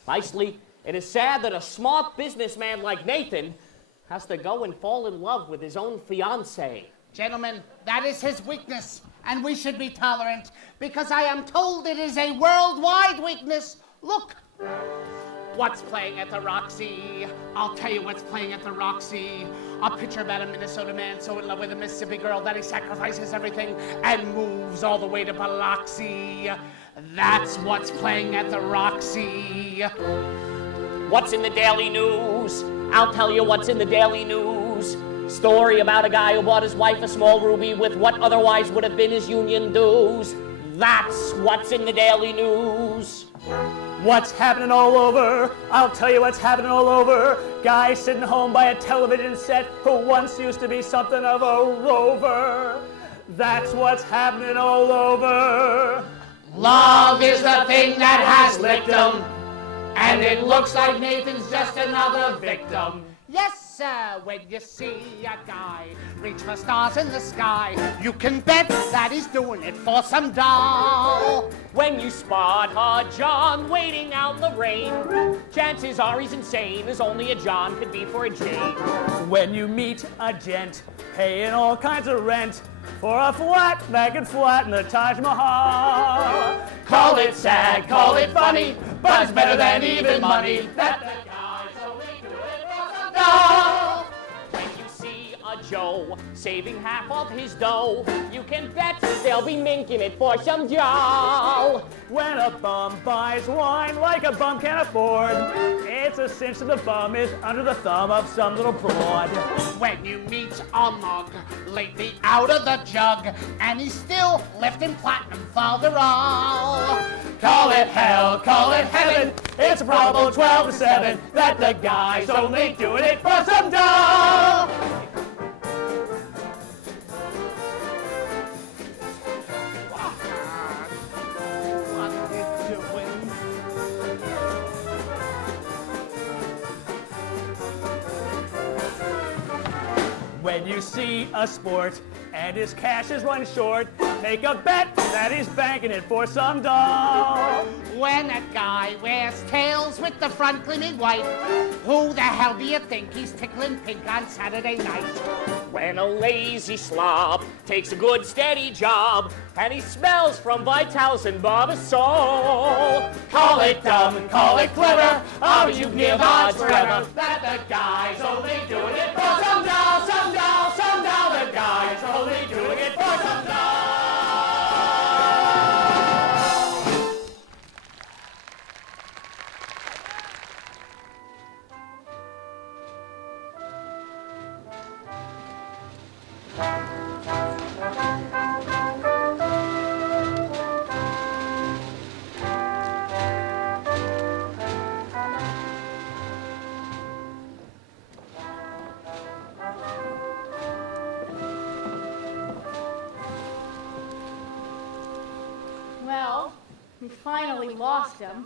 Nicely. It is sad that a smart businessman like Nathan has to go and fall in love with his own fiancée. Gentlemen, that is his weakness, and we should be tolerant, because I am told it is a worldwide weakness. Look. What's playing at the Roxy? I'll tell you what's playing at the Roxy. A picture about a Minnesota man so in love with a Mississippi girl that he sacrifices everything and moves all the way to Biloxi. That's what's playing at the Roxy. What's in the Daily News? I'll tell you what's in the Daily News. Story about a guy who bought his wife a small ruby with what otherwise would have been his union dues. That's what's in the Daily News. What's happening all over? I'll tell you what's happening all over. Guy sitting home by a television set who once used to be something of a rover. That's what's happening all over. Love is the thing that has licked him, and it looks like Nathan's just another victim. Yes, sir, when you see a guy reach for stars in the sky, you can bet that he's doing it for some doll. When you spot a John waiting out in the rain, chances are he's insane, as only a John could be for a Jane. When you meet a gent paying all kinds of rent for a flat that could flatten the Taj Mahal, Call it sad, call it funny, but it's better than even money. That the guys only do it for some doll. When you see a Joe saving half of his dough, you can bet they'll be minking it for some jowl. When a bum buys wine like a bum can't afford, it's a cinch that the bum is under the thumb of some little broad. When you meet a mug lately out of the jug, and he's still lifting platinum falderall. Call it hell, call it heaven, it's probable 12 to 7 that the guy's only doing it for some dough. When you see a sport and his cash is run short, make a bet that he's banking it for some doll. when a guy wears tails with the front gleaming white, who the hell do you think he's tickling pink on Saturday night? When a lazy slob takes a good steady job and he smells from Vitals and Barbasol. Call it dumb, call it clever, or you've near odds forever that the guy's only doing it for some doll, some doll, some doll. The guy's only doing it for some doll. Well, we finally lost him.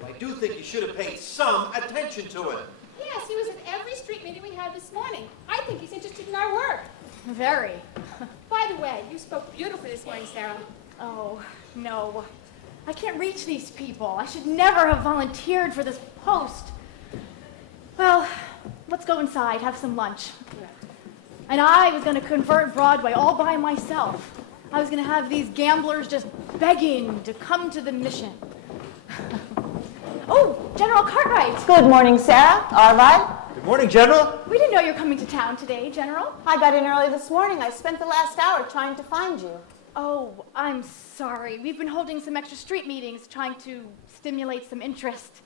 Well, I do think you should have paid some attention to him. Yes, he was at every street meeting we had this morning. I think he's interested in our work. Very. By the way, you spoke beautifully this morning, Sarah. Oh, no. I can't reach these people. I should never have volunteered for this post. Well, let's go inside, have some lunch. And I was going to convert Broadway all by myself. I was going to have these gamblers just begging to come to the mission. Oh, General Cartwright. Good morning, Sarah. All right. Good morning, General. We didn't know you were coming to town today, General. I got in early this morning. I spent the last hour trying to find you. Oh, I'm sorry. We've been holding some extra street meetings trying to stimulate some interest.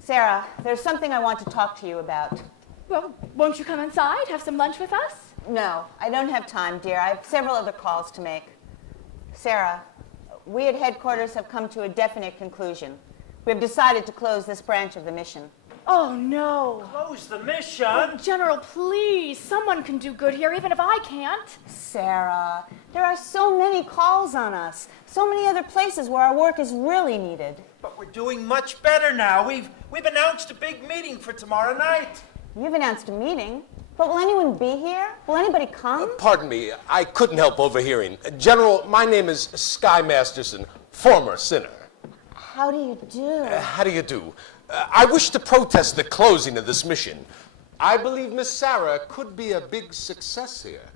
Sarah, there's something I want to talk to you about. Well, won't you come inside, have some lunch with us? No, I don't have time, dear. I have several other calls to make. Sarah, we at headquarters have come to a definite conclusion. We have decided to close this branch of the mission. Oh, no. Close the mission? Oh, General, please. Someone can do good here, even if I can't. Sarah, there are so many calls on us. So many other places where our work is really needed. But we're doing much better now. We've announced a big meeting for tomorrow night. You've announced a meeting? But will anyone be here? Will anybody come? Pardon me, I couldn't help overhearing. General, my name is Sky Masterson, former sinner. How do you do? How do you do? I wish to protest the closing of this mission. I believe Miss Sarah could be a big success here.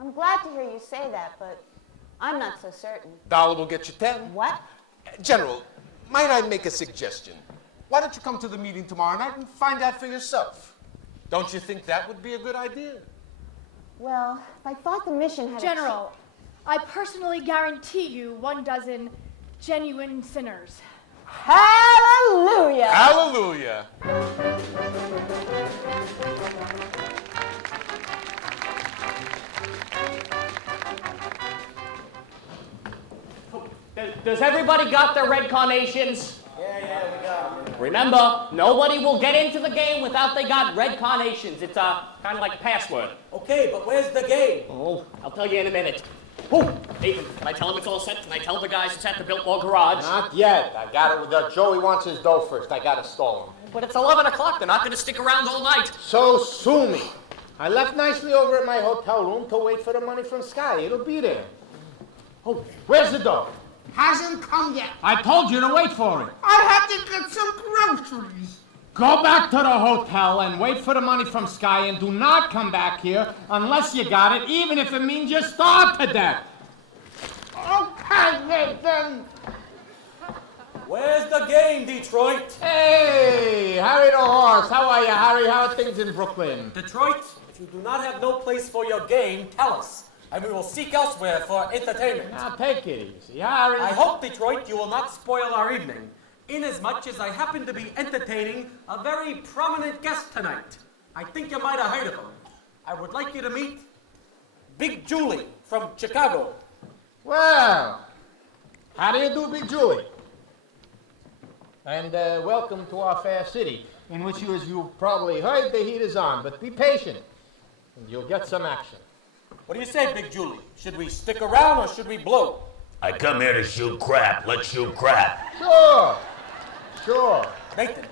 I'm glad to hear you say that, but I'm not so certain. Dollar will get you 10. What? General, might I make a suggestion? Why don't you come to the meeting tomorrow night and find out for yourself? Don't you think that would be a good idea? Well, I thought the mission had... General, I personally guarantee you 12 genuine sinners. Hallelujah! Hallelujah! Does everybody got their red carnations? Yeah, we got them. Remember, nobody will get into the game without they got red carnations. It's kind of like a password. Okay, but where's the game? Oh, I'll tell you in a minute. Oh, Nathan, can I tell him it's all set? Can I tell the guys it's at the Biltmore garage? Not yet. I got it. Joey wants his dough first. I got to stall him. But it's 11 o'clock. They're not going to stick around all night. So sue me. I left nicely over at my hotel room to wait for the money from Sky. It'll be there. Oh, where's the dough? Hasn't come yet. I told you to wait for it. I have to get some groceries. Go back to the hotel and wait for the money from Sky, and do not come back here unless you got it, even if it means you starve to death. Okay, Nathan. Where's the game, Detroit? Hey, Harry the horse. How are you, Harry? How are things in Brooklyn? Detroit, if you do not have no place for your game, tell us, and we will seek elsewhere for entertainment. Now, take it easy, Harry. I hope, Detroit, you will not spoil our evening, inasmuch as I happen to be entertaining a very prominent guest tonight. I think you might have heard of him. I would like you to meet Big Julie from Chicago. Well, how do you do, Big Julie? And welcome to our fair city, in which, as you probably heard, the heat is on. But be patient, and you'll get some action. What do you say, Big Julie? Should we stick around or should we blow? I come here to shoot crap. Let's shoot crap. Sure. Nathan,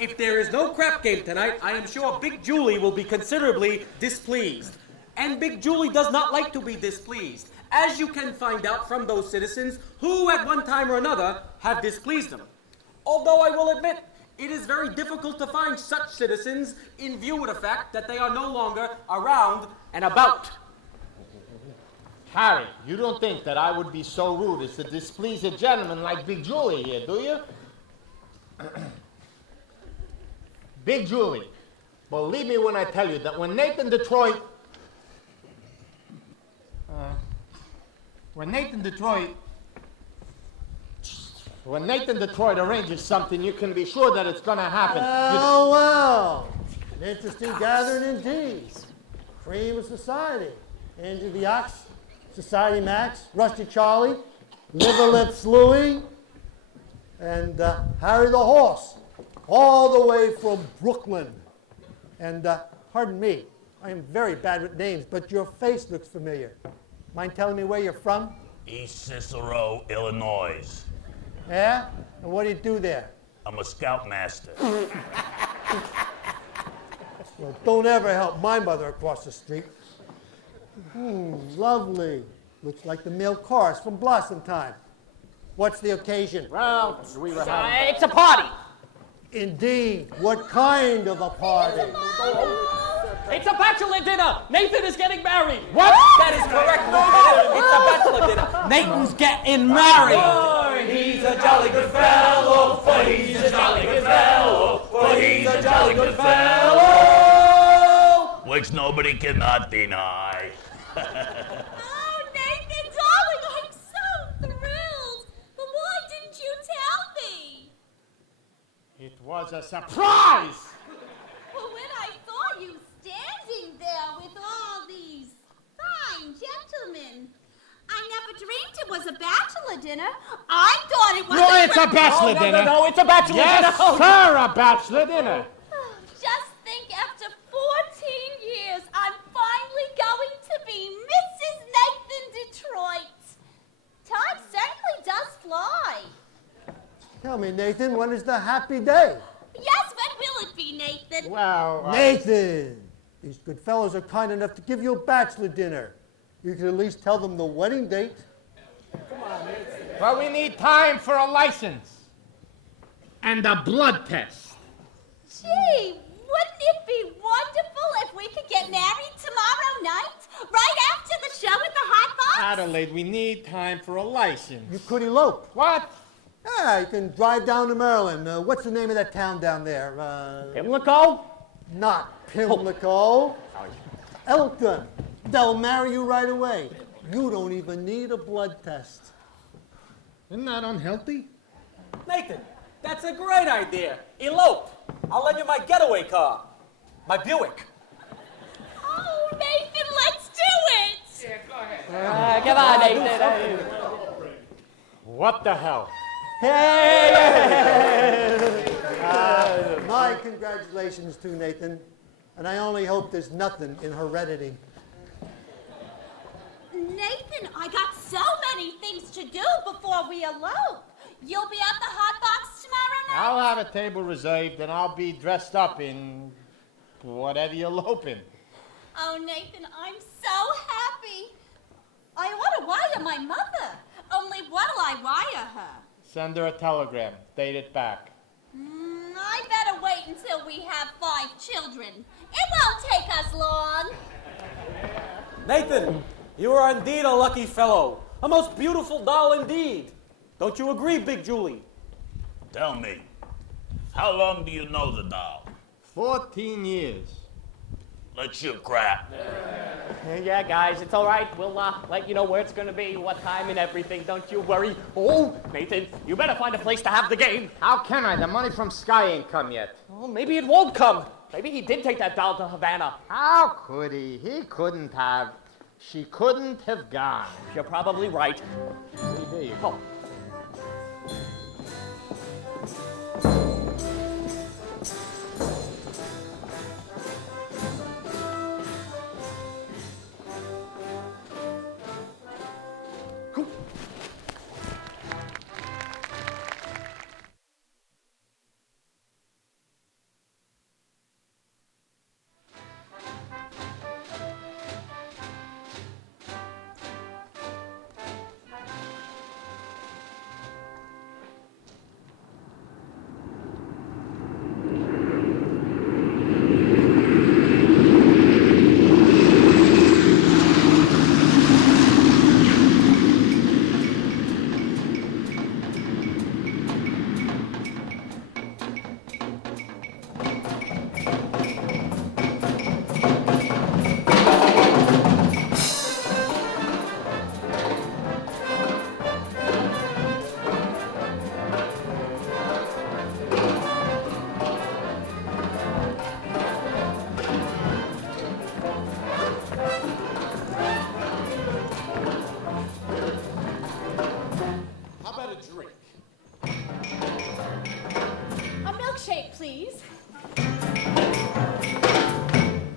if there is no crap game tonight, I am sure Big Julie will be considerably displeased. And Big Julie does not like to be displeased. as you can find out from those citizens who at one time or another have displeased him. Although I will admit, it is very difficult to find such citizens in view of the fact that they are no longer around and about. Harry, you don't think that I would be so rude as to displease a gentleman like Big Julie here, do you? Big Julie, believe me when I tell you that when Nathan Detroit arranges something, you can be sure that it's going to happen. Oh, well. An interesting gathering indeed. Cream of society. Andrew the Ox, Society Max, Rusty Charlie, Liver Lips Louie, and Harry the Horse, all the way from Brooklyn. And pardon me, I am very bad with names, but your face looks familiar. Mind telling me where you're from? East Cicero, Illinois. Yeah? And what do you do there? I'm a scoutmaster. Well, don't ever help my mother across the street. Lovely. Looks like the male chorus from Blossom Time. What's the occasion? Well, we were having... It's a party. Indeed. What kind of a party? It's a bachelor dinner. Nathan is getting married. What? That is correct. It's a bachelor dinner. Nathan's getting married. For he's a jolly good fellow. For he's a jolly good fellow. For he's a jolly good fellow. Which nobody cannot deny. Oh, Nathan, darling, I'm so thrilled. But why didn't you tell me? It was a surprise! Well, when I saw you standing there with all these fine gentlemen, I never dreamed it was a bachelor dinner. I thought it was No, it's a bachelor dinner. No, it's a bachelor dinner. Yes, sir, a bachelor dinner. Just think, after 14 years, I'm finally going to be Mrs. Nathan Detroit. Time certainly does fly. Tell me, Nathan, when is the happy day? Yes, when will it be, Nathan? Well, Nathan! These good fellows are kind enough to give you a bachelor dinner. You could at least tell them the wedding date. But we need time for a license. And a blood test. Gee, wouldn't it be wonderful if we could get married tomorrow night? Right after the show at the Hot Box? Adelaide, we need time for a license. You could elope. What? Yeah, you can drive down to Maryland. What's the name of that town down there? Pimlico? Not Pimlico. Elkton. They'll marry you right away. You don't even need a blood test. Isn't that unhealthy? Nathan, that's a great idea. Elope. I'll lend you my getaway car. My Buick. Oh, Nathan, let's do it! Yeah, go ahead. Come on, Nathan. What the hell? Hey! My congratulations to Nathan. And I only hope there's nothing in heredity. Nathan, I got so many things to do before we elope. You'll be at the Hot Box tomorrow night? I'll have a table reserved and I'll be dressed up in whatever you elope in. Oh, Nathan, I'm so happy. I want to wire my mother. Only what'll I wire her? Send her a telegram. Date it back. I better wait until we have 5 children. It won't take us long. Nathan, you are indeed a lucky fellow. A most beautiful doll indeed. Don't you agree, Big Julie? Tell me, how long do you know the doll? 14 years. Let's shoot crap. Yeah, guys, it's all right. We'll let you know where it's going to be, what time and everything. Don't you worry. Oh, Nathan, you better find a place to have the game. How can I? The money from Sky ain't come yet. Oh, maybe it won't come. Maybe he did take that doll to Havana. How could he? He couldn't have. She couldn't have gone. You're probably right. See, here you go.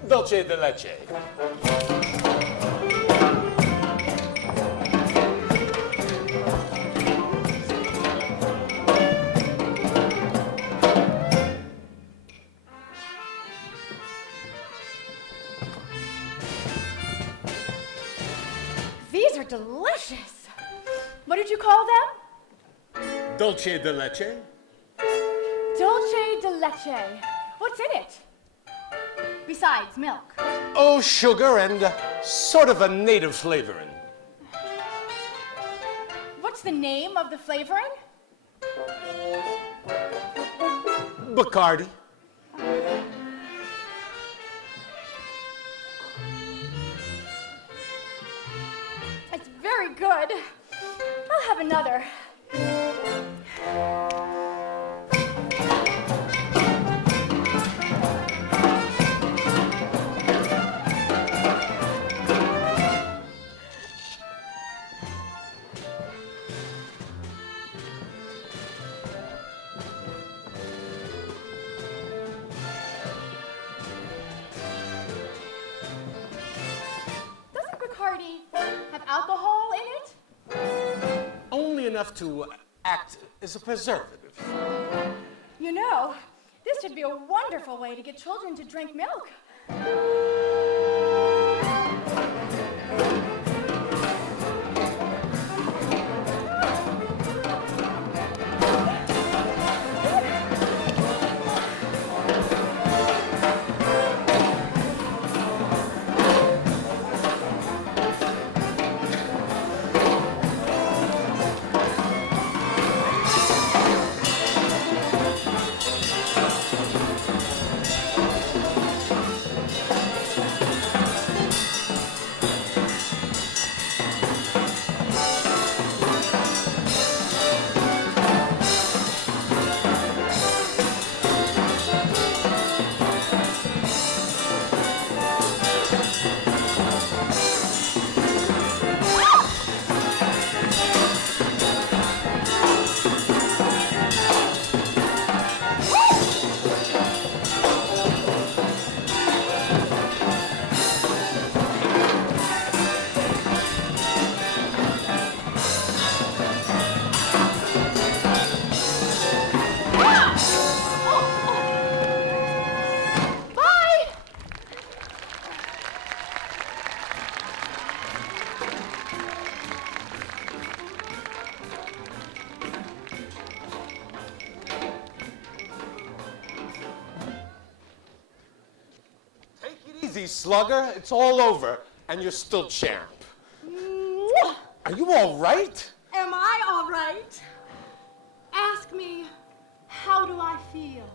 Dolce de leche. These are delicious. What did you call them? Dolce de leche. Dolce de leche. What's in it? Besides milk. Oh, sugar and sort of a native flavoring. What's the name of the flavoring? Bacardi. It's very good. I'll have another. Doesn't Bacardi have alcohol in it? Only enough to act as a preservative. You know, this would be a wonderful way to get children to drink milk. Easy, slugger. It's all over, and you're still champ. Are you all right? Am I all right? Ask me, how do I feel?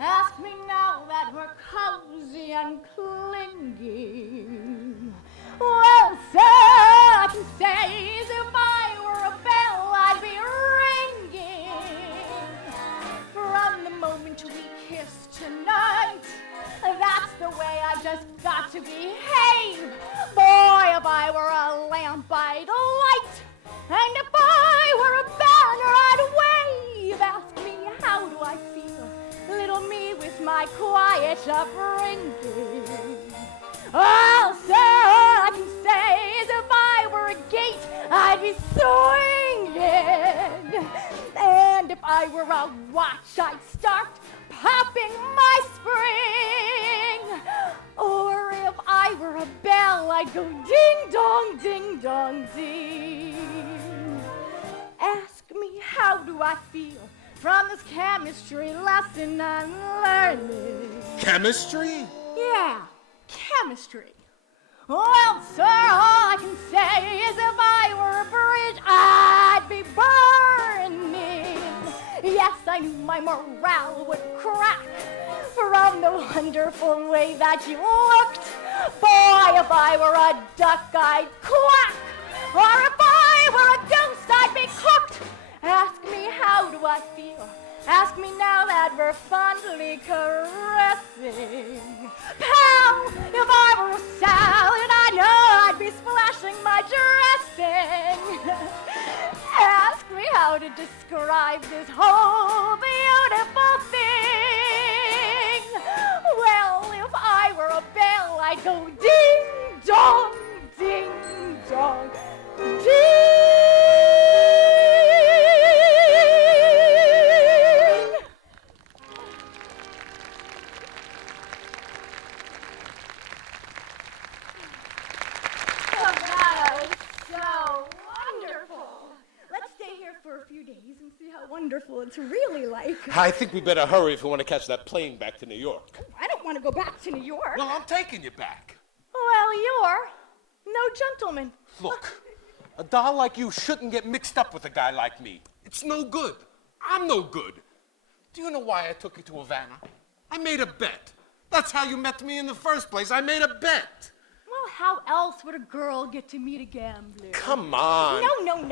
Ask me now that we're cozy and clinging. Well, sir, I can say as if I were a bell, I'd be ringing. From the moment we kissed tonight, that's the way I've just got to behave. Boy, if I were a lamp, I'd light. And if I were a banner, I'd wave. Ask me, how do I feel? Little me with my quiet upbringing. Oh, sir, I can say as if I were a gate, I'd be swinging. And if I were a watch, I'd start popping my spring. Or if I were a bell, I'd go ding dong, ding dong, ding. Ask me, how do I feel from this chemistry lesson I'm learning? Chemistry? Yeah, chemistry. Well, sir, all I can say is if I were a bridge, I'd be burning. Yes, I knew my morale would crack from the wonderful way that you looked. Boy, if I were a duck, I'd quack. Or if I were a goose, I'd be cooked. Ask me, how do I feel? Ask me now that we're fondly caressing. Pal, if I were a salad, I know I'd be splashing my dressing. Ask me how to describe this whole beautiful thing. So ding dong, ding dong, ding. Oh, that was so wonderful. Let's stay here for a few days and see how wonderful it's really like. I think we better hurry if we want to catch that plane back to New York. I don't want to go back to New York. Well, I'm taking you back. Well, you're no gentleman. Look, a doll like you shouldn't get mixed up with a guy like me. It's no good. I'm no good. Do you know why I took you to Havana? I made a bet. That's how you met me in the first place. I made a bet. Well, how else would a girl get to meet a gambler? Come on. No!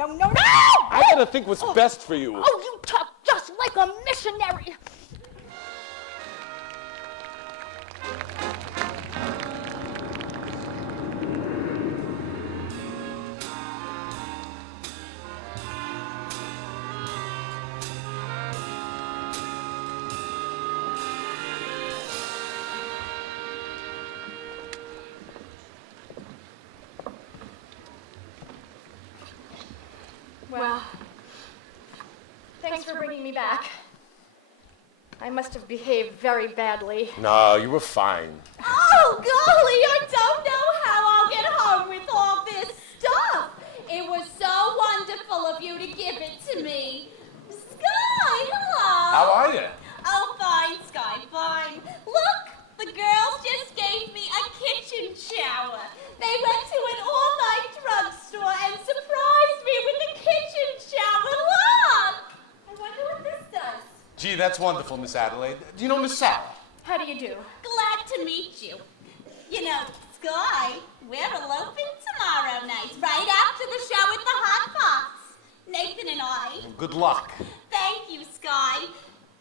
I gotta think what's best for you. Oh, you talk just like a missionary. Well, thanks for bringing me back. I must have behaved very badly. No, you were fine. Oh, golly, I don't know how I'll get home with all this stuff. It was so wonderful of you to give it to me. Sky, hello. How are you? Oh, fine, Sky, fine. Look, the girls just gave me a kitchen shower. They went to an all-night drugstore and surprised me with a kitchen shower. Look! I wonder what this does. Gee, that's wonderful, Miss Adelaide. Do you know Miss Sarah? How do you do? Glad to meet you. You know, Sky, we're eloping tomorrow night, right after the show with the hot pots. Nathan and I. Good luck. Thank you, Sky.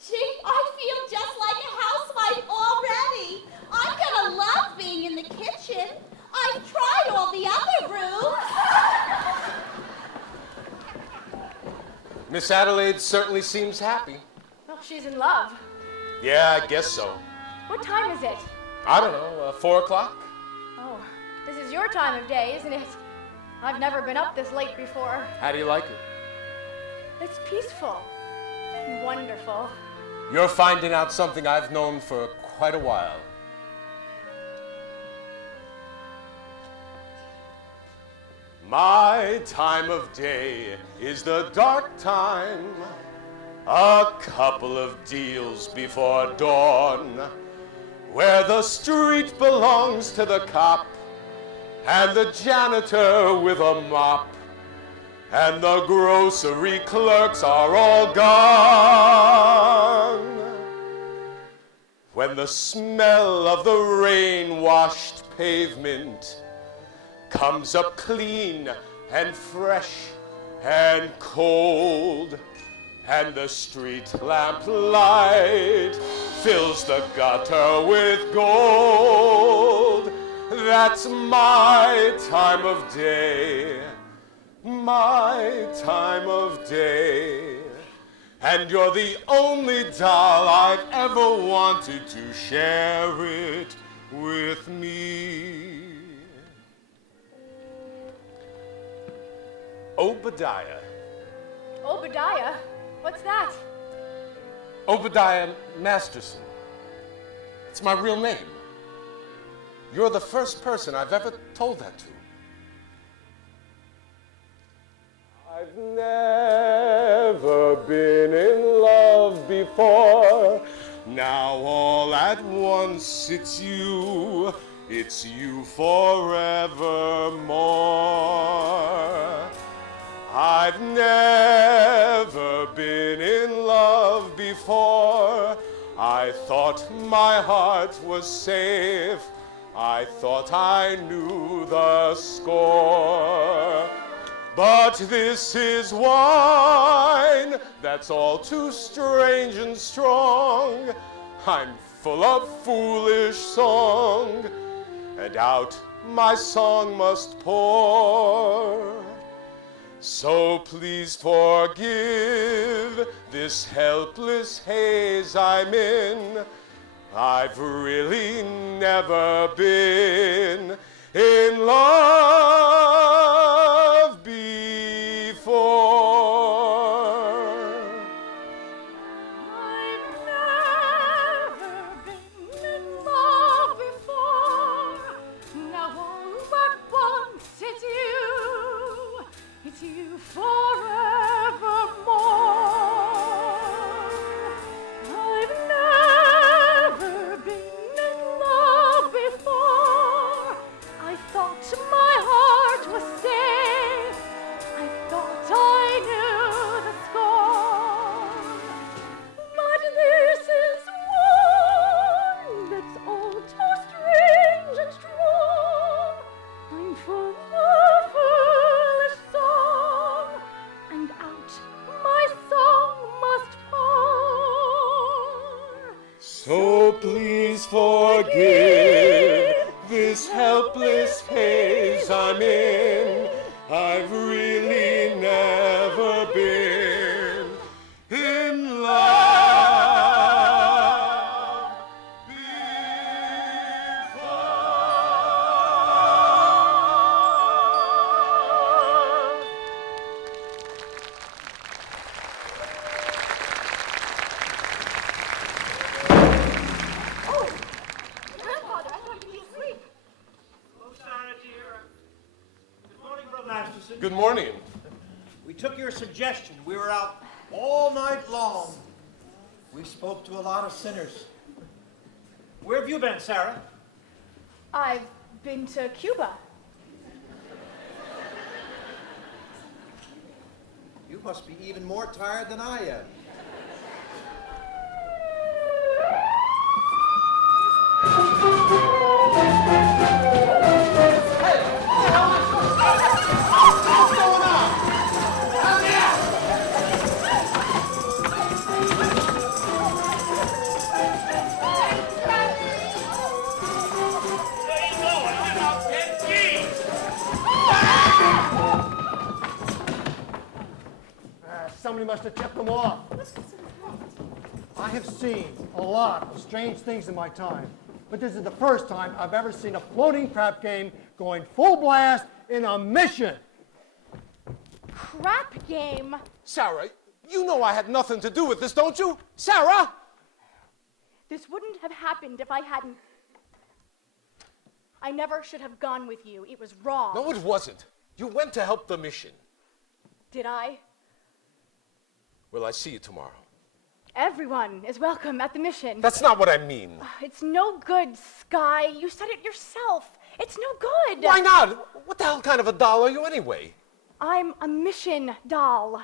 Gee, I feel just like a housewife already. I'm gonna love being in the kitchen. I've tried all the other rooms. Miss Adelaide certainly seems happy. Well, she's in love. Yeah, I guess so. What time is it? I don't know, 4 o'clock? Oh, this is your time of day, isn't it? I've never been up this late before. How do you like it? It's peaceful. Wonderful. You're finding out something I've known for quite a while. My time of day is the dark time, a couple of deals before dawn, where the street belongs to the cop and the janitor with a mop, and the grocery clerks are all gone. When the smell of the rain-washed pavement comes up clean and fresh and cold, and the street lamp light fills the gutter with gold. That's my time of day, my time of day. And you're the only doll I've ever wanted to share it with me. Obadiah. Obadiah? What's that? Obadiah Masterson. It's my real name. You're the first person I've ever told that to. I've never been in love before. Now all at once it's you forevermore. I've never been in love before. I thought my heart was safe. I thought I knew the score. But this is wine that's all too strange and strong. I'm full of foolish song, and out my song must pour. So please forgive this helpless haze I'm in. I've really never been in love before. I've never been in love before. Now all but once it's you forevermore. I've never been in love before. I thought my heart was safe. I thought I knew the score. But this is one that's all too strange and strong. I'm full of foolish song, and out my song must pour. So please forgive this helpless haze I'm in. I've really never been in love before. Oh, Grandfather, I thought you'd be asleep. Hello, Sarah, dear. Good morning, Brother Masterson. Good morning. We took your suggestion. We were out all night long. We spoke to a lot of sinners. Where have you been, Sarah? I've been to Cuba. You must be even more tired than I am. Somebody must have tipped them off. I have seen a lot of strange things in my time, but this is the first time I've ever seen a floating crap game going full blast in a mission. Crap game? Sarah, you know I had nothing to do with this, don't you? Sarah! This wouldn't have happened if I hadn't. I never should have gone with you. It was wrong. No, it wasn't. You went to help the mission. Did I? Will I see you tomorrow? Everyone is welcome at the mission. That's not what I mean. It's no good, Sky. You said it yourself. It's no good. Why not? What the hell kind of a doll are you anyway? I'm a mission doll.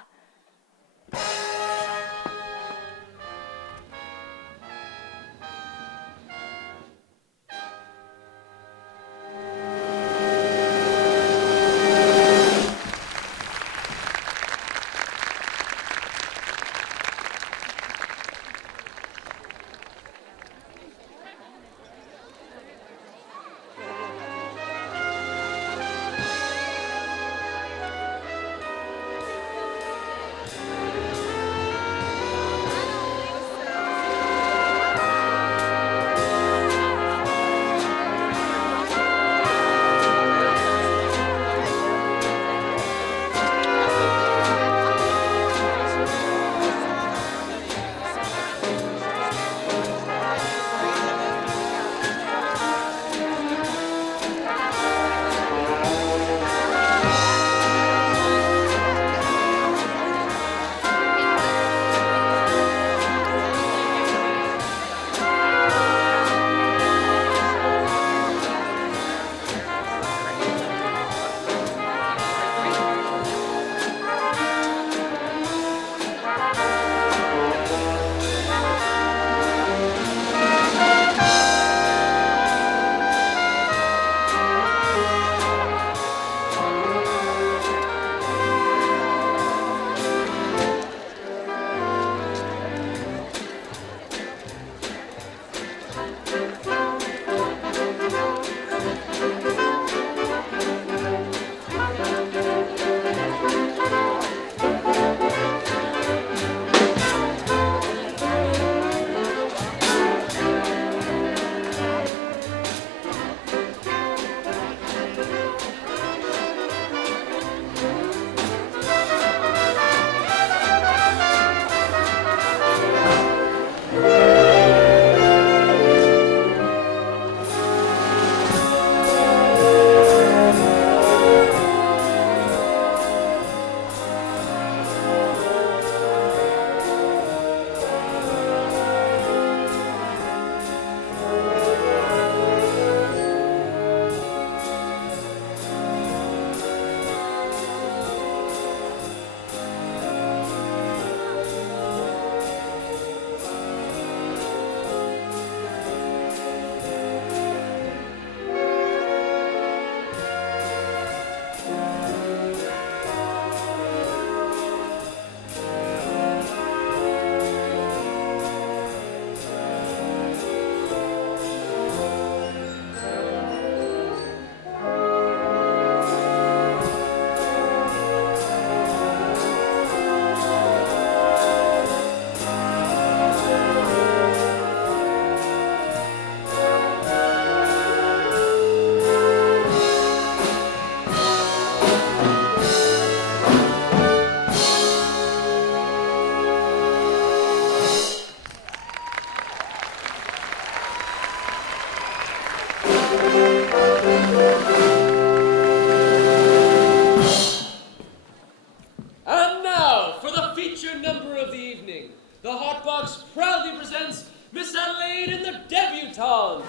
Charles.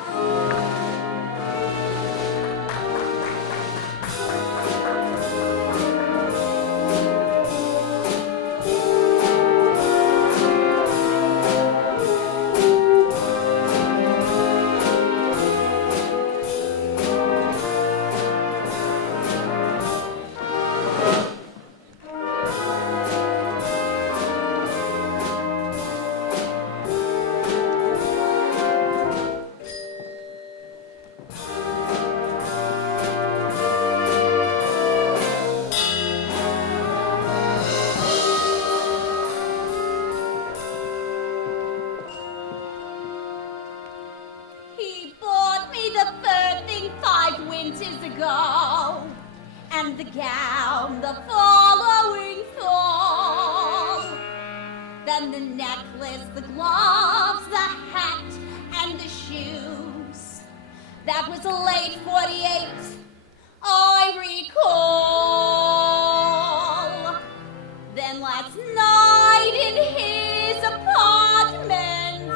He bought me the third thing 5 winters ago, and the gown the following fall. Then the necklace, the gloves, the hat, and the shoes. That was late 48, I recall. Then last night in his apartment,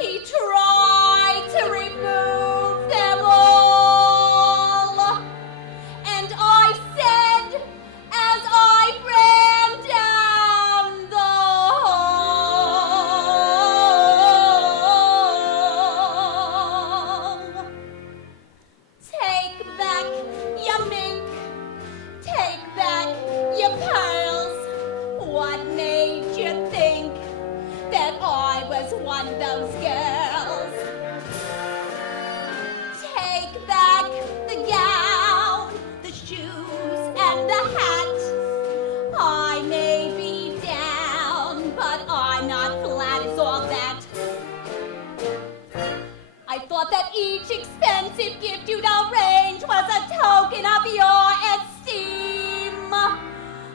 he tried to remove them all. And I said, as I ran down the hall, take back your mink, take back your pearls. What made you think that I was one of those girls? Take back the gown, the shoes, and the hat. I may be down, but I'm not flat as all that. I thought that each expensive gift you'd arrange was a token of your esteem.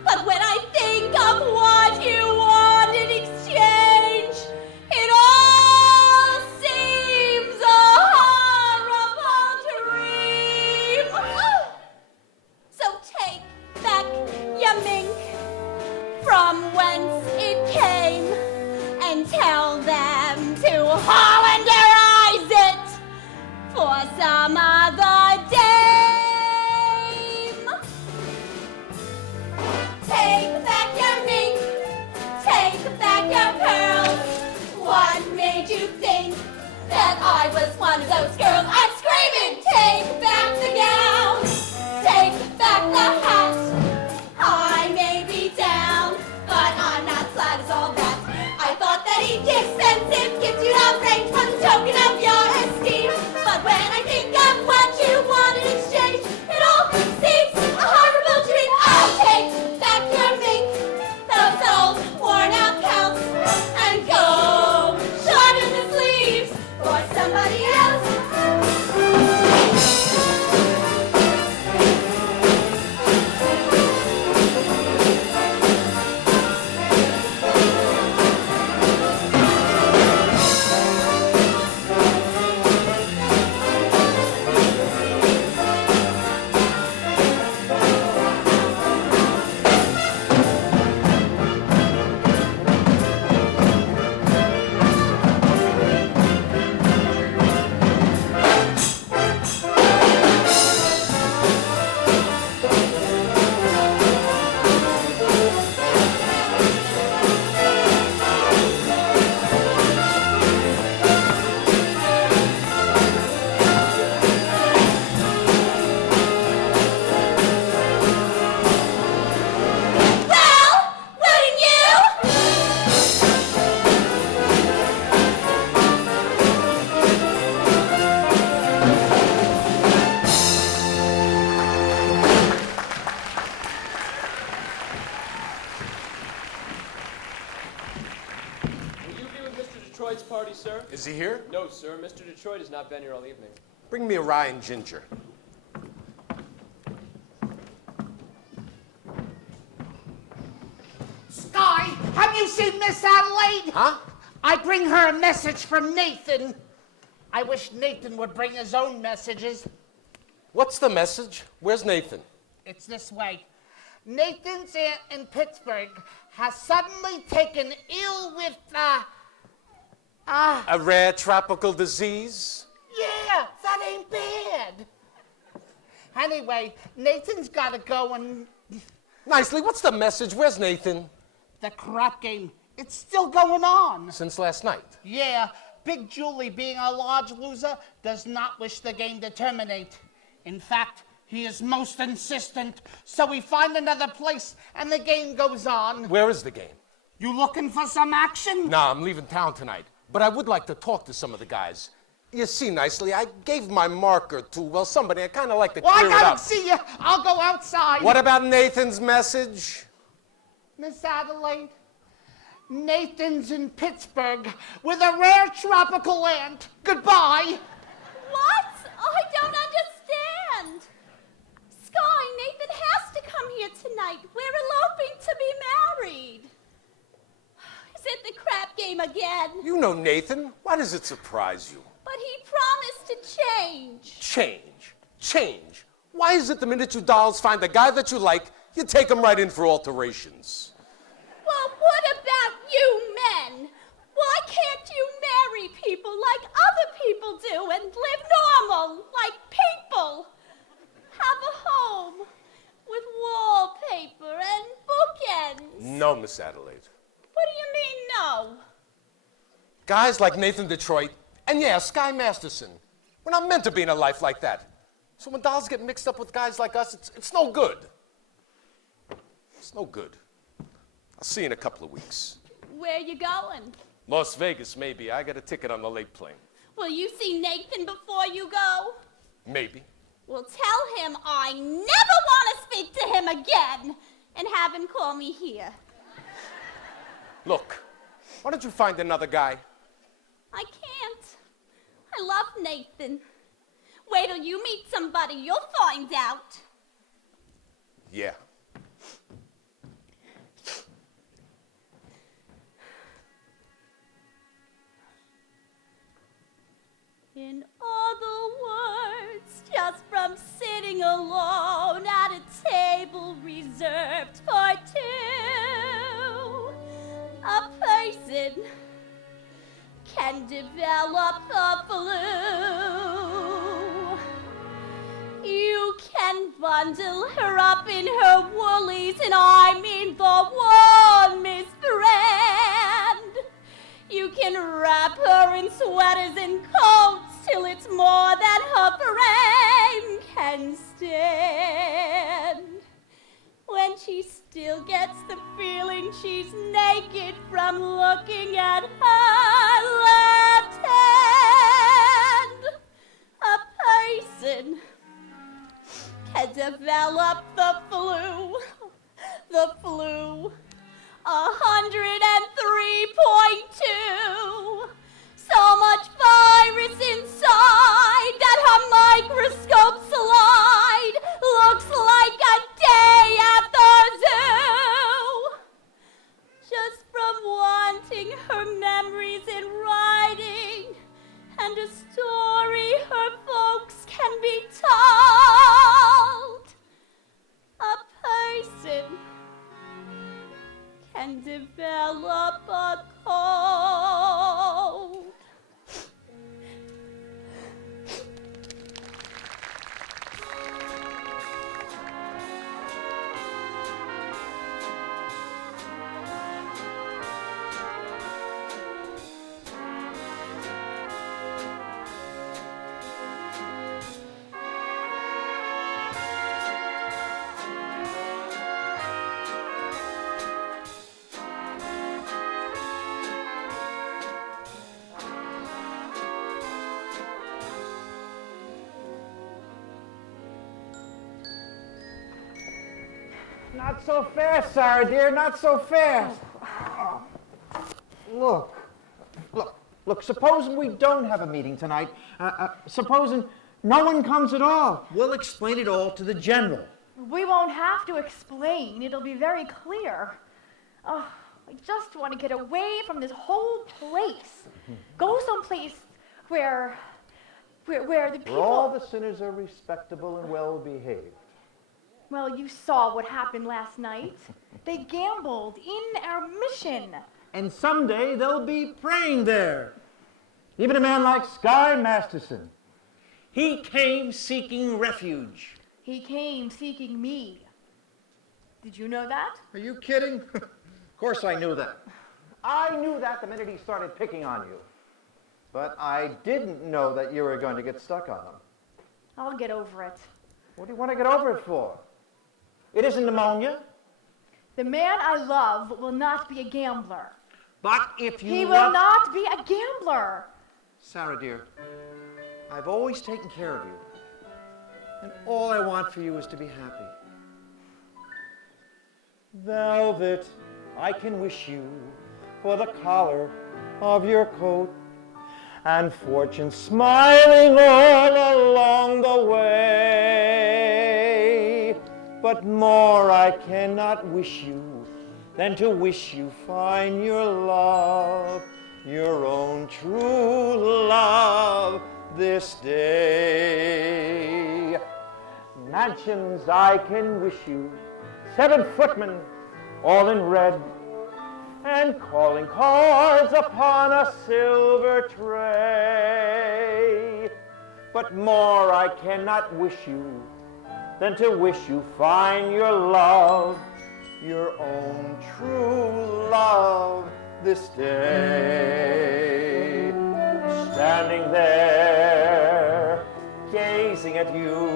But when I think of what you want in exchange, it all seems a horrible dream. So take back your mink from whence it came and tell them to Hollanderize it for some other dame. Take back your mink, take back your pearls. What made you think that I was one of those girls? I'm screaming, take back the gown, take back the hat. I may be down, but I'm not flat as all that. I thought that each expensive gift you'd arrange was a token of your esteem. But when I think of what you want in exchange, it all seems a horrible dream. I'll take back your mink, those old worn-out counts, and go shorten the sleeves for somebody else. Detroit's party, sir? Is he here? No, sir. Mr. Detroit has not been here all evening. Bring me a rye and ginger. Sky, have you seen Miss Adelaide? Huh? I bring her a message from Nathan. I wish Nathan would bring his own messages. What's the message? Where's Nathan? It's this way. Nathan's aunt in Pittsburgh has suddenly taken ill with, A rare tropical disease? Yeah, that ain't bad. Anyway, Nathan's got to go and... Nicely, what's the message? Where's Nathan? The crap game, it's still going on. Since last night? Yeah, Big Julie, being a large loser, does not wish the game to terminate. In fact, he is most insistent, so we find another place and the game goes on. Where is the game? You looking for some action? Nah, I'm leaving town tonight, but I would like to talk to some of the guys. You see, Nicely, I gave my marker to, well, somebody. I kind of like to clear it up. I gotta see you. I'll go outside. What about Nathan's message? Miss Adelaide, Nathan's in Pittsburgh with a rare tropical ant. Goodbye. What? I don't understand. Sky, Nathan has to come here tonight. We're eloping to be married. Is it the crap game again? You know Nathan. Why does it surprise you? But he promised to change. Change. Why is it the minute you dolls find the guy that you like, you take him right in for alterations? Well, what about you men? Why can't you marry people like other people do and live normal, like people? Have a home with wallpaper and bookends. No, Miss Adelaide. What do you mean, no? Guys like Nathan Detroit, and yeah, Sky Masterson, we're not meant to be in a life like that. So when dolls get mixed up with guys like us, it's no good. It's no good. I'll see you in a couple of weeks. Where you going? Las Vegas, maybe. I got a ticket on the late plane. Will you see Nathan before you go? Maybe. Well, tell him I never want to speak to him again and have him call me here. Look, why don't you find another guy? I can't. I love Nathan. Wait till you meet somebody, you'll find out. Yeah. In other words, just from sitting alone at a table reserved for two, a person can develop the flu. You can bundle her up in her woolies, and I mean the warmest brand. You can wrap her in sweaters and coats till it's more than her frame can stand. When she still gets the feeling she's naked from looking at her left hand, a person can develop the flu. 103.2. So much virus inside that her microscope slide looks like a day at the zoo. Just from wanting her memories in writing and a story her folks can be told. A person can develop a cold. Not so fast, Sarah, dear, not so fast. Look, supposing we don't have a meeting tonight, supposing no one comes at all. We'll explain it all to the general. We won't have to explain. It'll be very clear. Oh, I just want to get away from this whole place. Go someplace where the people... Where all the sinners are respectable and well behaved. Well, you saw what happened last night. They gambled in our mission. And someday they'll be praying there. Even a man like Sky Masterson. He came seeking refuge. He came seeking me. Did you know that? Are you kidding? Of course I knew that. I knew that the minute he started picking on you. But I didn't know that you were going to get stuck on him. I'll get over it. What do you want to get over it for? It isn't pneumonia. The man I love will not be a gambler. But if you He will not be a gambler. Sarah, dear, I've always taken care of you. And all I want for you is to be happy. Velvet, I can wish you for the collar of your coat, and fortune smiling all along the way. But more I cannot wish you than to wish you find your love, your own true love this day. Mansions I can wish you, 7 footmen all in red, and calling cards upon a silver tray. But more I cannot wish you than to wish you find your love, your own true love this day. Standing there, gazing at you,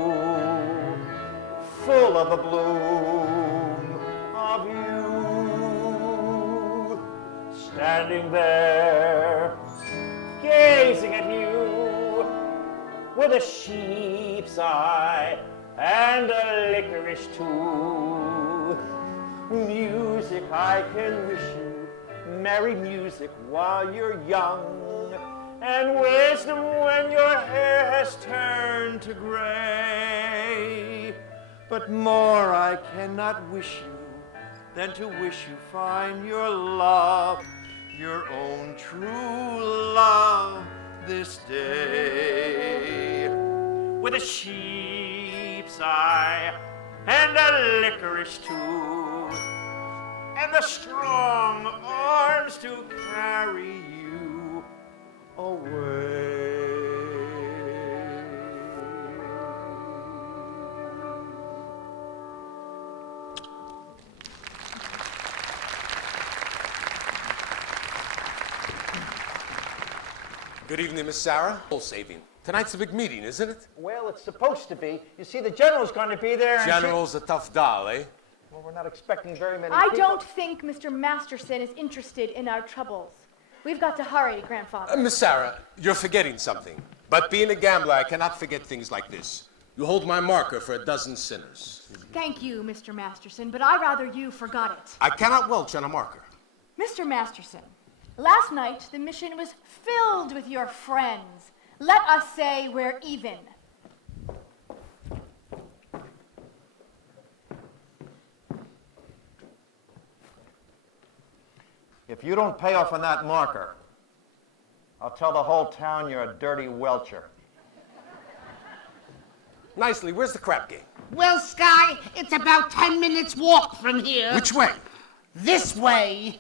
full of the bloom of you. Standing there, gazing at you, with a sheep's eye and a licorice too. Music I can wish you, merry music while you're young, and wisdom when your hair has turned to gray. But more I cannot wish you than to wish you find your love, your own true love this day. With a sheep's eye and a licorice tooth, and the strong arms to carry you away. Good evening, Miss Sarah. Goal saving. Tonight's a big meeting, isn't it? Well, it's supposed to be. You see, the general's going to be there. General's a tough doll, eh? Well, we're not expecting very many I people. don't think Mr. Masterson is interested in our troubles. We've got to hurry, Grandfather. Miss Sarah, you're forgetting something. But being a gambler, I cannot forget things like this. You hold my marker for a dozen sinners. Thank you, Mr. Masterson, but I'd rather you forgot it. I cannot welch on a marker. Mr. Masterson, last night the mission was filled with your friends. Let us say we're even. If you don't pay off on that marker, I'll tell the whole town you're a dirty welcher. Nicely, where's the crap game? Well, Sky, it's about 10 minutes walk from here. Which way? This way.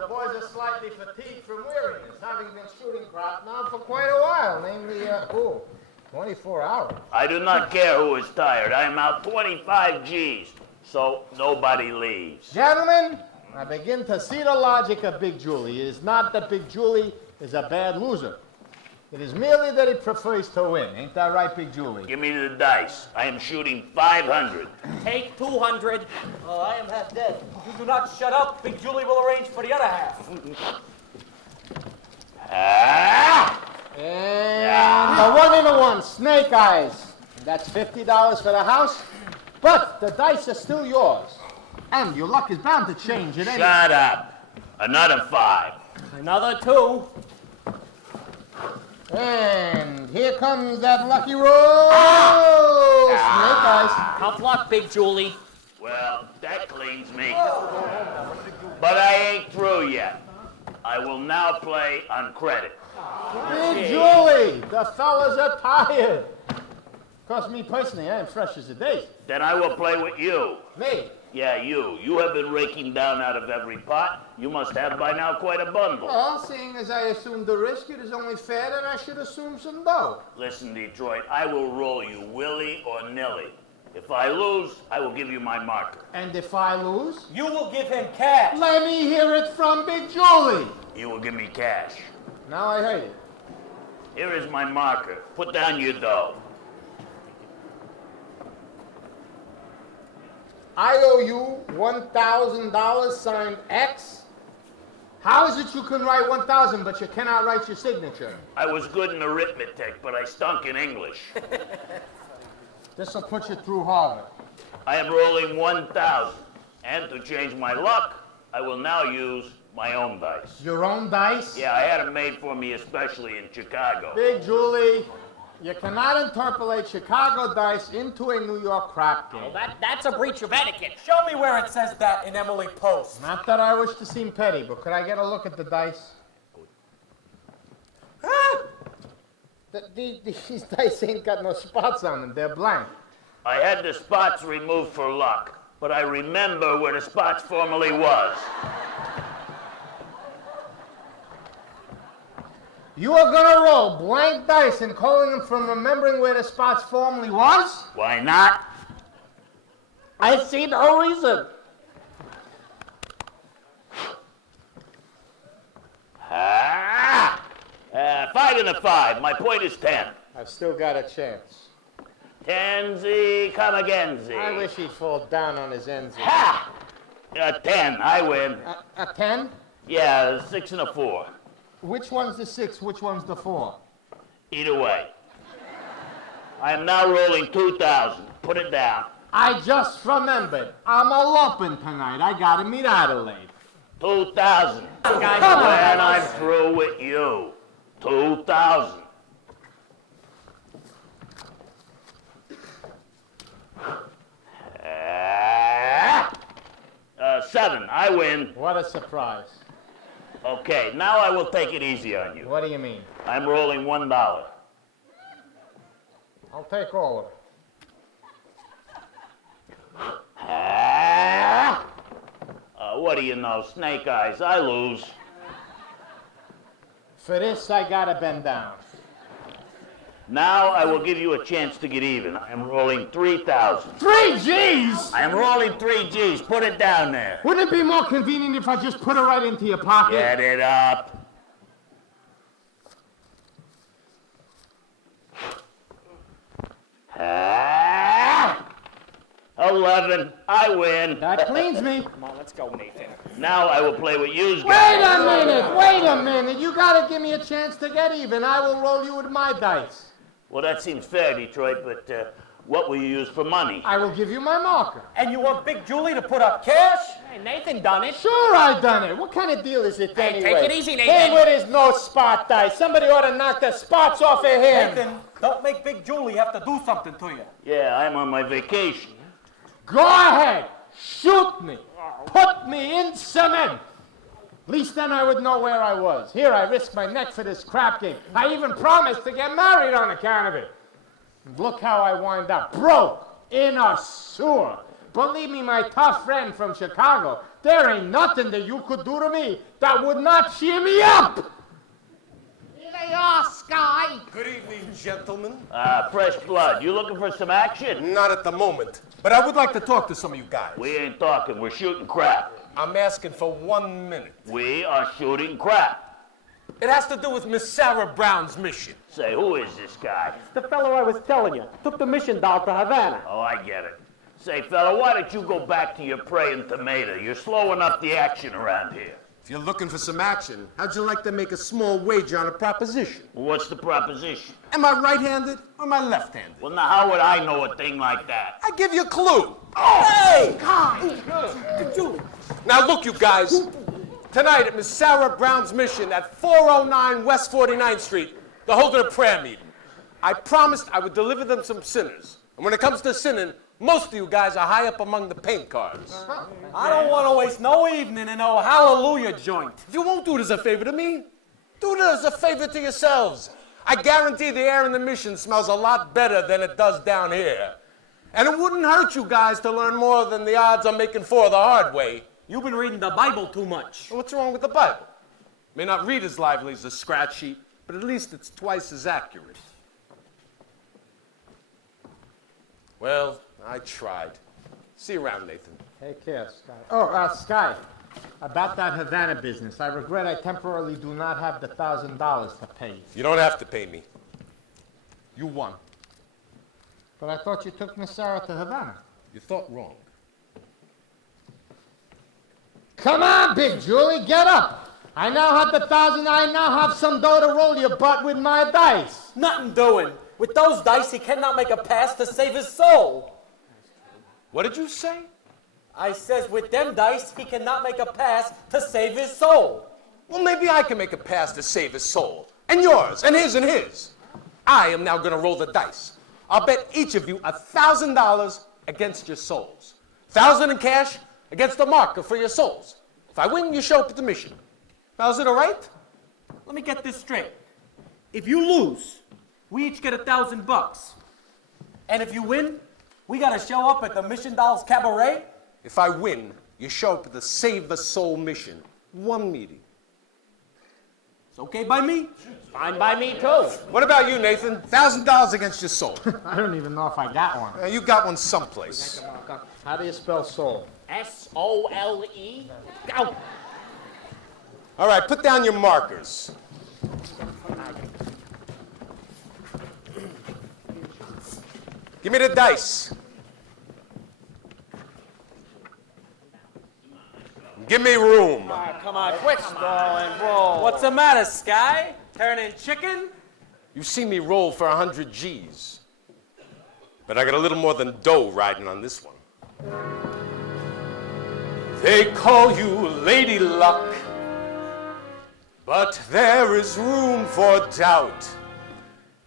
the boys are slightly fatigued from weariness, having been shooting crap now for quite a while, namely, 24 hours. I do not care who is tired. I am out 25 G's, so nobody leaves. Gentlemen, I begin to see the logic of Big Julie. It is not that Big Julie is a bad loser. It is merely that he prefers to win. Ain't that right, Big Julie? Give me the dice. I am shooting 500. Take 200. Oh, I am half dead. If you do not shut up, Big Julie will arrange for the other half. And the one in the one, Snake Eyes. That's $50 for the house, but the dice are still yours. And your luck is bound to change at any... Shut up. Another 5. Another 2. And here comes that lucky roll. Snake Eyes. Tough luck, Big Julie. Well, that cleans me. But I ain't through yet. I will now play on credit. Big Julie, the fellas are tired. Of course, me personally, I am fresh as a daisy. Then I will play with you. Me? Yeah, you. You have been raking down out of every pot. You must have by now quite a bundle. Well, seeing as I assumed the risk, it is only fair that I should assume some dough. Listen, Detroit, I will roll you willy or nilly. If I lose, I will give you my marker. And if I lose? You will give him cash. Let me hear it from Big Julie. You will give me cash. Now I heard it. Here is my marker. Put down your dough. I owe you $1,000 signed X. How is it you can write 1,000 but you cannot write your signature? I was good in arithmetic, but I stunk in English. This will put you through Harvard. I am rolling 1,000. And to change my luck, I will now use my own dice. Your own dice? Yeah, I had them made for me especially in Chicago. Big Julie, you cannot interpolate Chicago dice into a New York crap game. Well, that's a breach of etiquette. Show me where it says that in Emily Post. Not that I wish to seem petty, but could I get a look at the dice? These dice ain't got no spots on them. They're blank. I had the spots removed for luck, but I remember where the spots formerly was. You are gonna roll blank dice and calling them from remembering where the spots formerly was? Why not? I see no reason. 5 and a 5. My point is 10. I've still got a chance. 10-Z, come again-Z. I wish he'd fall down on his ends. Ha! 10, I win. A 10? Yeah, 6 and a 4. Which one's the 6, which one's the 4? Either way. I am now rolling 2,000. Put it down. I just remembered. I'm a lumpin' tonight. I gotta meet Adelaide. 2,000. Come on. And I'm through with you. 2,000. Seven. I win. What a surprise. Okay, now I will take it easy on you. What do you mean? I'm rolling $1. I'll take all of it. What do you know? Snake Eyes. I lose. For this, I gotta bend down. Now I will give you a chance to get even. I am rolling 3,000. 3 G's? I am rolling 3 G's. Put it down there. Wouldn't it be more convenient if I just put it right into your pocket? Get it up. Ah, 11. I win. That cleans me. Come on, let's go, Nathan. Now I will play with you guys. Wait a minute. You gotta give me a chance to get even. I will roll you with my dice. Well, that seems fair, Detroit, but what will you use for money? I will give you my marker. And you want Big Julie to put up cash? Hey, Nathan done it. Sure I done it. What kind of deal is it Hey, anyway? take it easy, Nathan. Him with his no spot dice. Somebody ought to knock the spots off of him. Nathan, don't make Big Julie have to do something to you. Yeah, I'm on my vacation. Go ahead. Shoot me. Put me in cement. At least then I would know where I was. Here, I risked my neck for this crap game. I even promised to get married on account of it. And look how I wind up. Broke in a sewer. Believe me, my tough friend from Chicago There ain't nothing that you could do to me that would not cheer me up. Here they are, Sky. Good evening, gentlemen. Fresh blood. You looking for some action? Not at the moment, but I would like to talk to some of you guys. We ain't talking. We're shooting crap. I'm asking for 1 minute. We are shooting crap. It has to do with Miss Sarah Brown's mission. Say, who is this guy? The fellow I was telling you took the mission doll to Havana. Oh, I get it. Say, fella, why don't you go back to your praying tomato? You're slowing up the action around here. If you're looking for some action, how'd you like to make a small wager on a proposition? Well, what's the proposition? Am I right-handed or am I left-handed? Well, now, how would I know a thing like that? I give you a clue. Oh! Hey! God! Now, look, you guys. Tonight at Miss Sarah Brown's mission at 409 West 49th Street, they're holding a prayer meeting. I promised I would deliver them some sinners. And when it comes to sinning, most of you guys are high up among the paint cars. I don't want to waste no evening in no hallelujah joint. If you won't do it as a favor to me, do it as a favor to yourselves. I guarantee the air in the mission smells a lot better than it does down here. And it wouldn't hurt you guys to learn more than the odds I'm making for the hard way. You've been reading the Bible too much. What's wrong with the Bible? May not read as lively as a scratch sheet, but at least it's twice as accurate. Well, I tried. See you around, Nathan. Take care, Sky. Oh, Sky, about that Havana business, I regret I temporarily do not have the $1,000 to pay you. You don't have to pay me. You won. But I thought you took Miss Sarah to Havana. You thought wrong. Come on, Big Julie, get up. I now have the 1,000. I now have some dough to roll your butt with my dice. Nothing doing. With those dice, he cannot make a pass to save his soul. What did you say? I says with them dice, he cannot make a pass to save his soul. Well, maybe I can make a pass to save his soul. And yours, and his, and his. I am now going to roll the dice. I'll bet each of you $1,000 against your souls. 1,000 in cash against the marker for your souls. If I win, you show up at the mission. Now, is it all right? Let me get this straight. If you lose, we each get $1,000. And if you win, we got to show up at the Mission Dolls Cabaret? If I win, you show up at the Save a Soul mission. One meeting. It's okay by me? Fine by me, too. What about you, Nathan? $1,000 against your soul. I don't even know if I got one. You got one someplace. How do you spell soul? S-O-L-E. Go. All right, put down your markers. Give me the dice. Give me room. Come on, quick, stalling, roll. What's the matter, Sky? Turning chicken? You've seen me roll for 100 G's. But I got a little more than dough riding on this one. They call you Lady Luck, but there is room for doubt.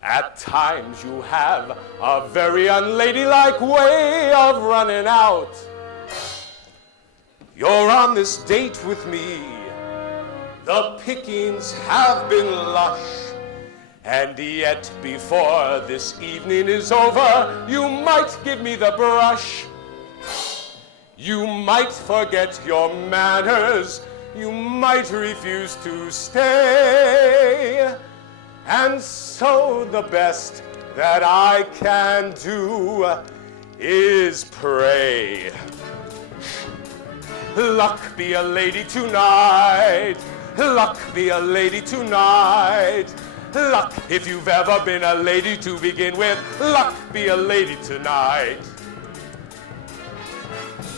At times you have a very unladylike way of running out. You're on this date with me. The pickings have been lush. And yet before this evening is over, you might give me the brush. You might forget your manners. You might refuse to stay. And so the best that I can do is pray. Luck be a lady tonight. Luck be a lady tonight. Luck, if you've ever been a lady to begin with, luck be a lady tonight.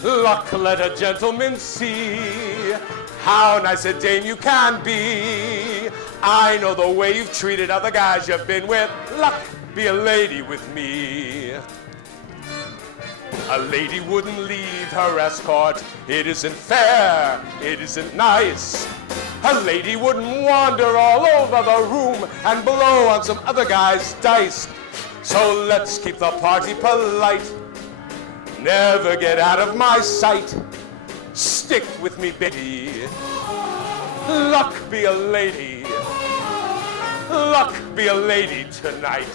Luck, let a gentleman see how nice a dame you can be. I know the way you've treated other guys you've been with. Luck, be a lady with me. A lady wouldn't leave her escort. It isn't fair. It isn't nice. A lady wouldn't wander all over the room and blow on some other guy's dice. So let's keep the party polite. Never get out of my sight. Stick with me, Betty. Luck be a lady. Luck be a lady tonight.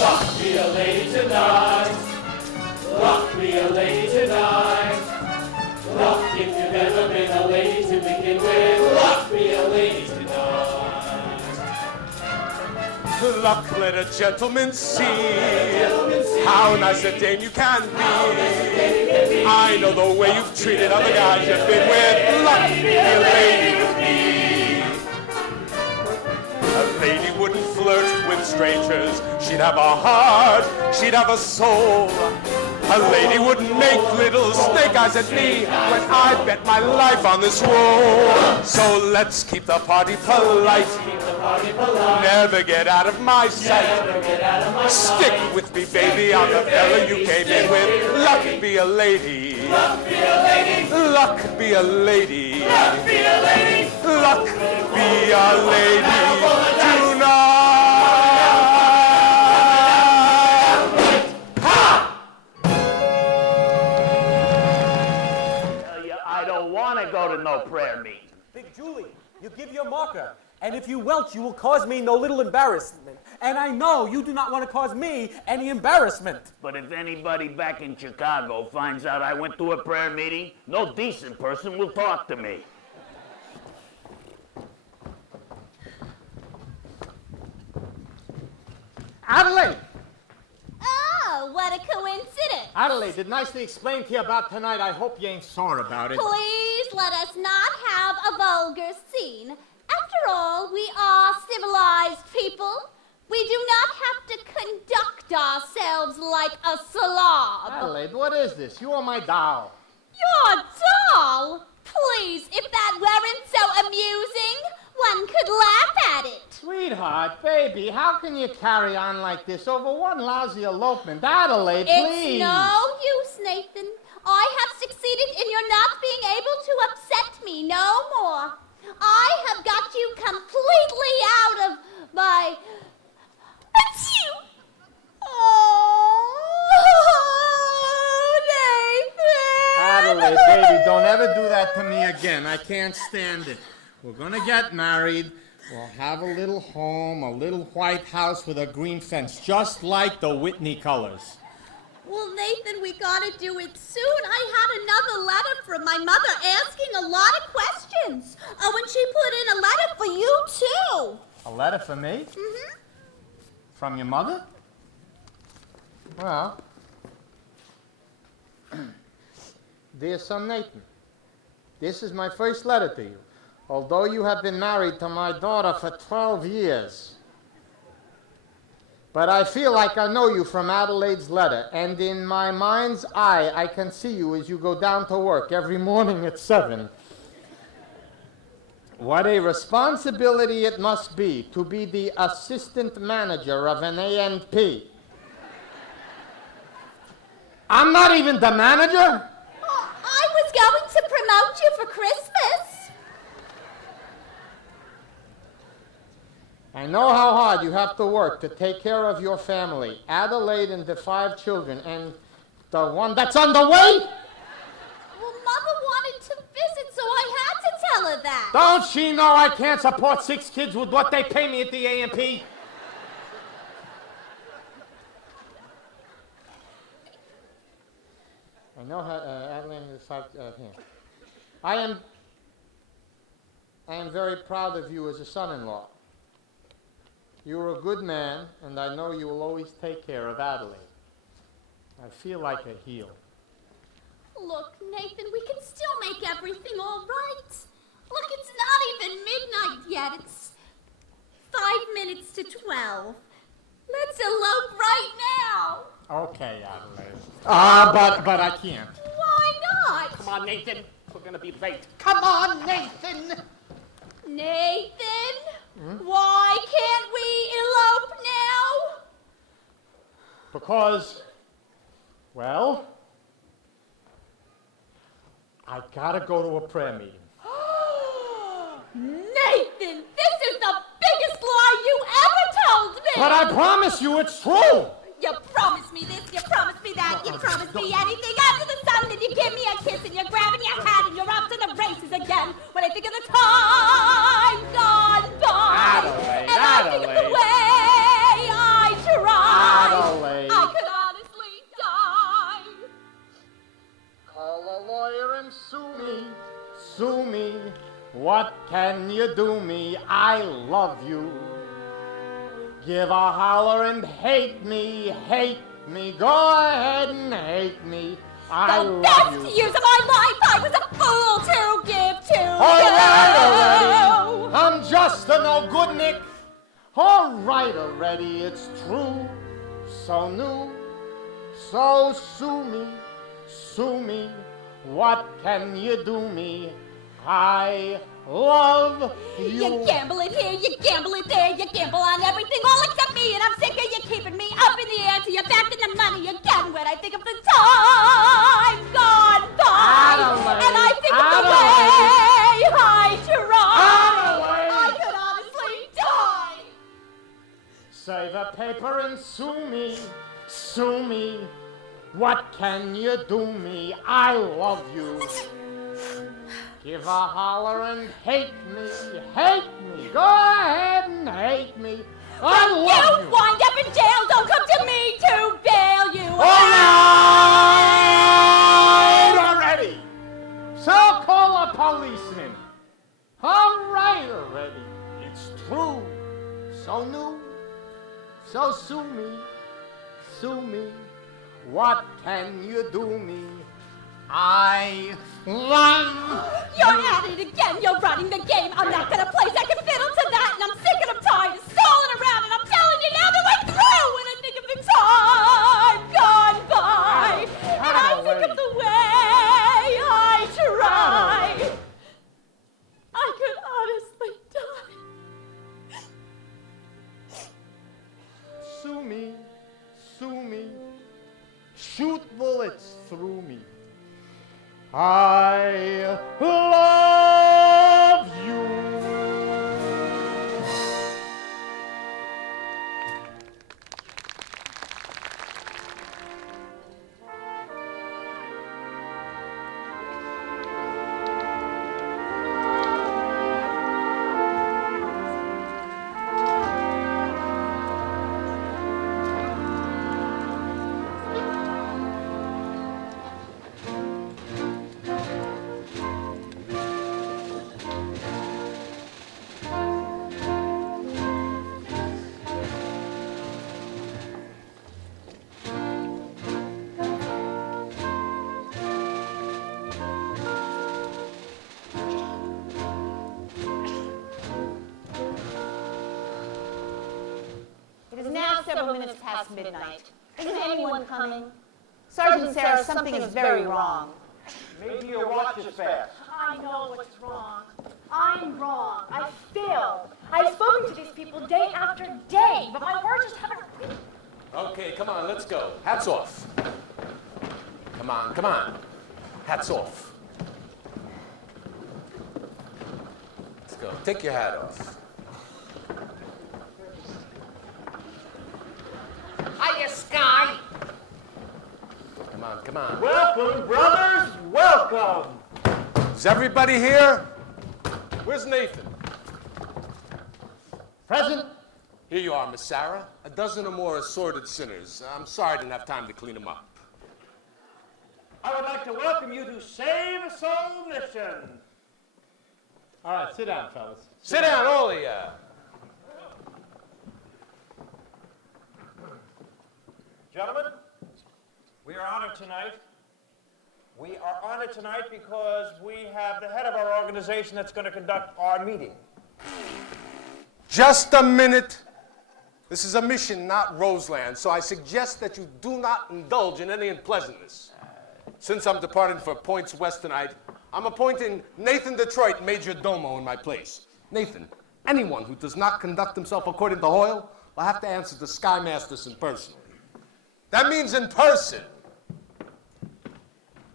Luck be a lady tonight. Luck be a lady tonight. Luck if you've ever been a lady to begin with. Luck be a lady tonight. Luck, let a gentleman see how nice a dame you can be. I know the way you've treated other guys you've been with. Luck, be a lady with me. A lady wouldn't flirt with strangers. She'd have a heart, she'd have a soul. A lady wouldn't make little snake eyes at me when I bet my life on this roll. So let's keep the party polite. Never get out of my sight. Stick with me, baby. I'm the fella you came in with. Luck be a lady. Luck be a lady. Luck be a lady. Luck be a lady. Luck be a lady tonight. I don't want to go to no prayer meeting. Big Julie, you give your marker. And if you welch, you will cause me no little embarrassment. And I know you do not want to cause me any embarrassment. But if anybody back in Chicago finds out I went to a prayer meeting, no decent person will talk to me. Adelaide! Oh, what a coincidence. Adelaide, did nicely explain to you about tonight. I hope you ain't sore about it. Please let us not have a vulgar scene. After all, we are civilized people. We do not have to conduct ourselves like a slob. Adelaide, what is this? You are my doll. Your doll? Please, if that weren't so amusing, one could laugh at it. Sweetheart, baby, how can you carry on like this over one lousy elopement? Adelaide, please. It's no use, Nathan. I have succeeded in your not being able to upset me no more. I have got you completely out of my... Achoo! Oh, Nathan! Adelaide, baby, don't ever do that to me again. I can't stand it. We're gonna get married. We'll have a little home, a little white house with a green fence, just like the Whitney colors. Well, Nathan, we gotta do it soon. I had another letter from my mother asking a lot of questions. Oh, and she put in a letter for you, too. A letter for me? Mm-hmm. From your mother? Well, dear son Nathan, this is my first letter to you. Although you have been married to my daughter for 12 years. But I feel like I know you from Adelaide's letter, and in my mind's eye, I can see you as you go down to work every morning at 7. What a responsibility it must be to be the assistant manager of an A&P. I'm not even the manager. Oh, I was going to promote you for Christmas. I know how hard you have to work to take care of your family, Adelaide and the 5 children, and the one that's on the way. Well, Mother wanted to visit, so I had to tell her that. Don't she know I can't support 6 kids with what they pay me at the A&P? I know how, Adelaide and the 5, here. I am very proud of you as a son-in-law. You're a good man, and I know you will always take care of Adelaide. I feel like a heel. Look, Nathan, we can still make everything all right. Look, it's not even midnight yet. It's 5 minutes to 12. Let's elope right now. Okay, Adelaide. But I can't. Why not? Come on, Nathan. We're gonna be late. Come on, Nathan. Nathan? Why can't we elope now? Because, well, I gotta go to a prayer meeting. Nathan, this is the biggest lie you ever told me! But I promise you it's true! You promised me this, you promised me that, you promised me anything under the sun, then you give me a kiss and you're grabbing your hat and you're off to the races again. When I think of the time gone by, Adelaide, and I think of the way I tried, Adelaide. I could honestly die. sue me. What can you do me? I love you. Give a holler and hate me, hate me. Go ahead and hate me. I The love best you. years of my life I was a fool to give to All you. right already. I'm just a no good Nick. All right already, it's true. So new. So sue me, sue me. What can you do me? I love you. You gamble it here, you gamble it there, you gamble on everything, all except me, and I'm sick of you keeping me up in the air till you're back in the money again when I think of the time gone by. And I think of the way I tried. I could honestly die. Save a paper and sue me, sue me. What can you do me? I love you. Give a holler and hate me, hate me. Go ahead and hate me. I love you. You wind up in jail, don't come to me to bail you. All right already. So call a policeman. All right already. It's true. So new. So sue me, sue me. What can you do me? I love You're at it again, you're running the game. I'm not gonna play second fiddle to that, and I'm sick and I'm tired of stalling around, and I'm telling you now that we're through when I think of the time gone by. And I think of the way I tried. I could honestly die. Sue me, sue me. Shoot bullets through me. I love you. It is now several minutes past midnight. Isn't anyone coming? Sergeant Sarah, something is very wrong. Maybe your watch is fast. I know what's wrong. I'm wrong. I failed. I've spoken to these people day after day, but my words just haven't. Okay, come on, let's go. Hats off. Come on, come on. Hats off. Let's go. Take your hat off. Hiya, Sky. Come on, come on. Welcome, brothers, welcome. Is everybody here? Where's Nathan? Present. Here you are, Miss Sarah. A dozen or more assorted sinners. I'm sorry I didn't have time to clean them up. I would like to welcome you to Save a Soul Mission. All right, sit down, fellas. Sit down, all of you. Gentlemen, we are honored tonight. We are honored tonight because we have the head of our organization that's going to conduct our meeting. Just a minute. This is a mission, not Roseland, so I suggest that you do not indulge in any unpleasantness. Since I'm departing for points west tonight, I'm appointing Nathan Detroit Major Domo in my place. Nathan, anyone who does not conduct himself according to Hoyle will have to answer to Sky Masterson personally. That means in person.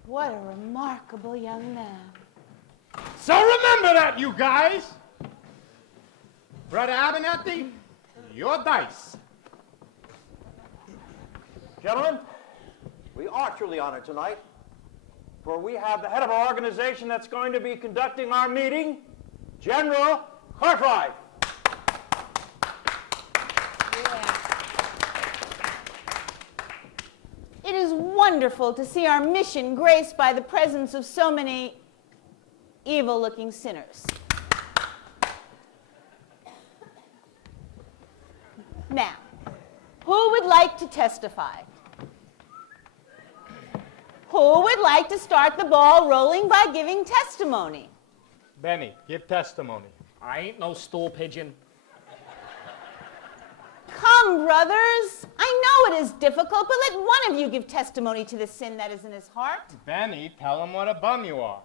What a remarkable young man. So remember that, you guys. Brother Abernathy, your dice. Gentlemen, we are truly honored tonight, for we have the head of our organization that's going to be conducting our meeting, General Cartwright. It is wonderful to see our mission graced by the presence of so many evil-looking sinners. Now, who would like to testify? Who would like to start the ball rolling by giving testimony? Benny, give testimony. I ain't no stool pigeon. Come, brothers. I know it is difficult, but let one of you give testimony to the sin that is in his heart. Benny, tell him what a bum you are.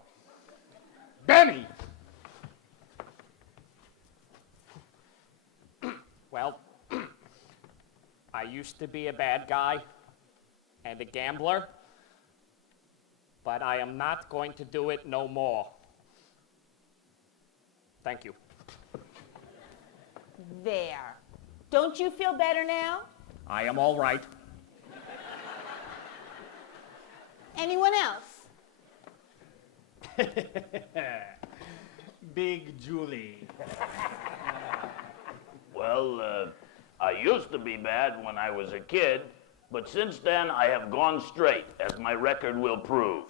Benny! Well, I used to be a bad guy and a gambler, but I am not going to do it no more. Thank you. There. Don't you feel better now? I am all right. Anyone else? Big Julie. Well, I used to be bad when I was a kid, but since then I have gone straight, as my record will prove.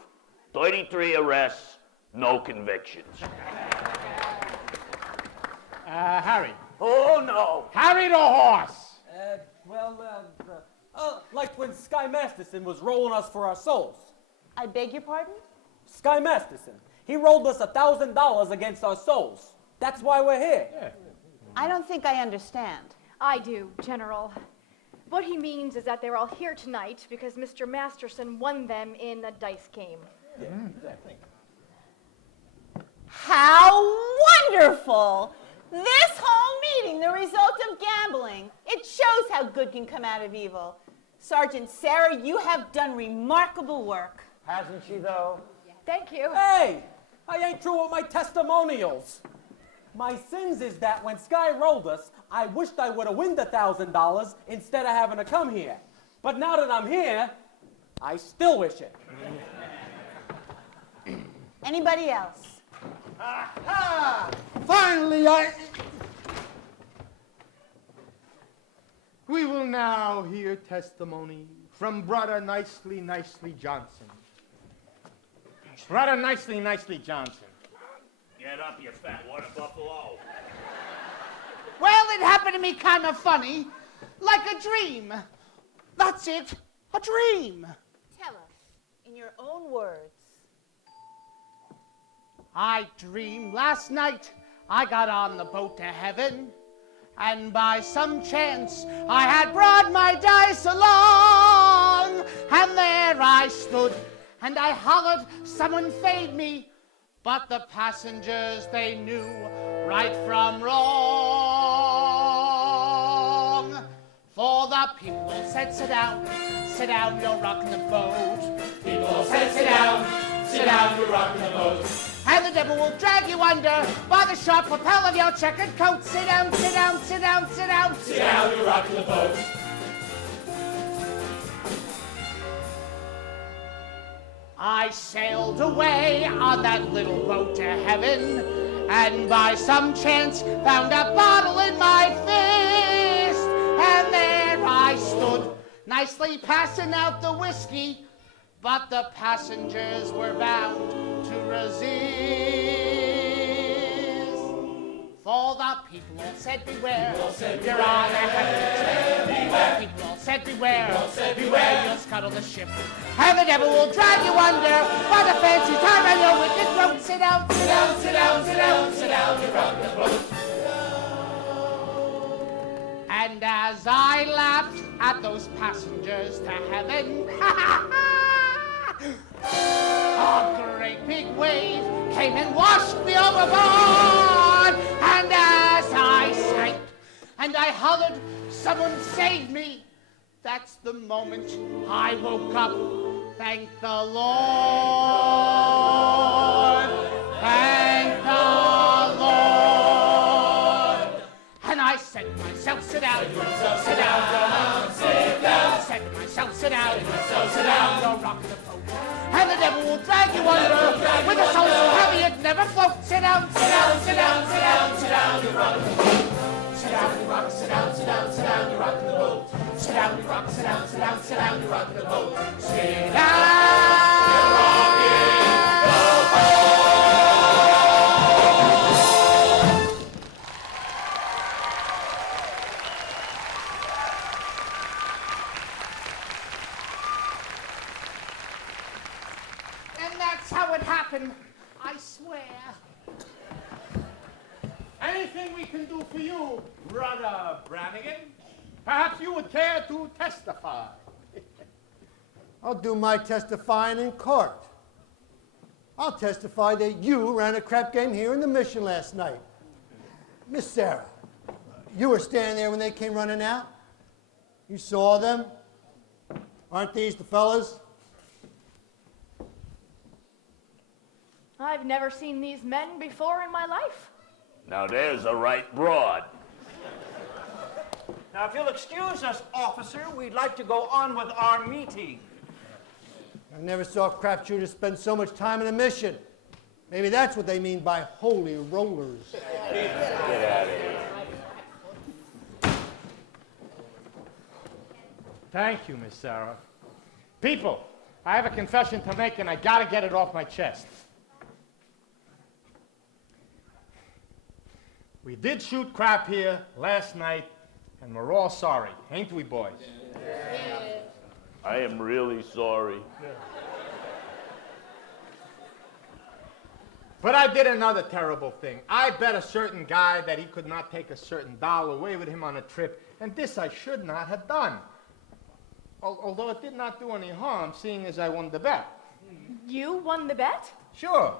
33 arrests, no convictions. Harry. Oh, no. Harry the horse. Like when Sky Masterson was rolling us for our souls. I beg your pardon? Sky Masterson. He rolled us $1,000 against our souls. That's why we're here. Yeah. I don't think I understand. I do, General. What he means is that they're all here tonight because Mr. Masterson won them in a dice game. Yeah, exactly. How wonderful! This whole meeting, the result of gambling. It shows how good can come out of evil. Sergeant Sarah, you have done remarkable work. Hasn't she, though? Thank you. Hey, I ain't through with my testimonials. My sins is that when Sky rolled us, I wished I would have won the $1,000 instead of having to come here. But now that I'm here, I still wish it. Anybody else? Aha! Finally, We will now hear testimony from Brother Nicely Johnson. Brother Nicely Johnson. Get up, you fat water buffalo. Well, it happened to me kind of funny, like a dream. That's it, a dream. Tell us, in your own words. I dreamed last night I got on the boat to heaven, and by some chance I had brought my dice along, and there I stood, and I hollered, someone fade me, but the passengers, they knew right from wrong. For the people said, sit down, you're rocking the boat. People said, sit down, you're rocking the boat. And the devil will drag you under by the sharp lapel of your checkered coat. Sit down, Sit down, you're rocking the boat. I sailed away on that little boat to heaven, and by some chance found a bottle in my fist. And there I stood, nicely passing out the whiskey, but the passengers were bound to resist. For the people all said beware, you're on a heaven. People all said beware, you'll scuttle the ship. And the devil will drag you under by the fancy time and your wicked throat. Sit down, you're rocking the boat. And as I laughed at those passengers to heaven, a great big wave came and washed me overboard. And as I sank and I hollered, someone save me, that's the moment I woke up. Thank the Lord. Thank the Lord. And I said to myself, sit down, John, sit down. Said to myself, sit down, you're rocking the boat. And the devil will drag you under with a soul so heavy it never floats. Sit down, you're rocking the boat. Sit down, you're rocking the boat. Sit down, you're rocking the boat. Sit down, you're rocking the boat. Sit down, you're rocking the boat. we can do for you, Brother Brannigan? Perhaps you would care to testify. I'll do my testifying in court. I'll testify that you ran a crap game here in the Mission last night. Miss Sarah, you were standing there when they came running out. You saw them. Aren't these the fellas? I've never seen these men before in my life. Now there's a right broad. Now, if you'll excuse us, officer, we'd like to go on with our meeting. I never saw crap shooters spend so much time in a mission. Maybe that's what they mean by holy rollers. Get out of here. Thank you, Miss Sarah. People, I have a confession to make, and I gotta get it off my chest. We did shoot crap here last night, and we're all sorry, ain't we, boys? Yeah. I am really sorry. But I did another terrible thing. I bet a certain guy that he could not take a certain doll away with him on a trip, and this I should not have done. Although it did not do any harm, seeing as I won the bet. You won the bet? Sure.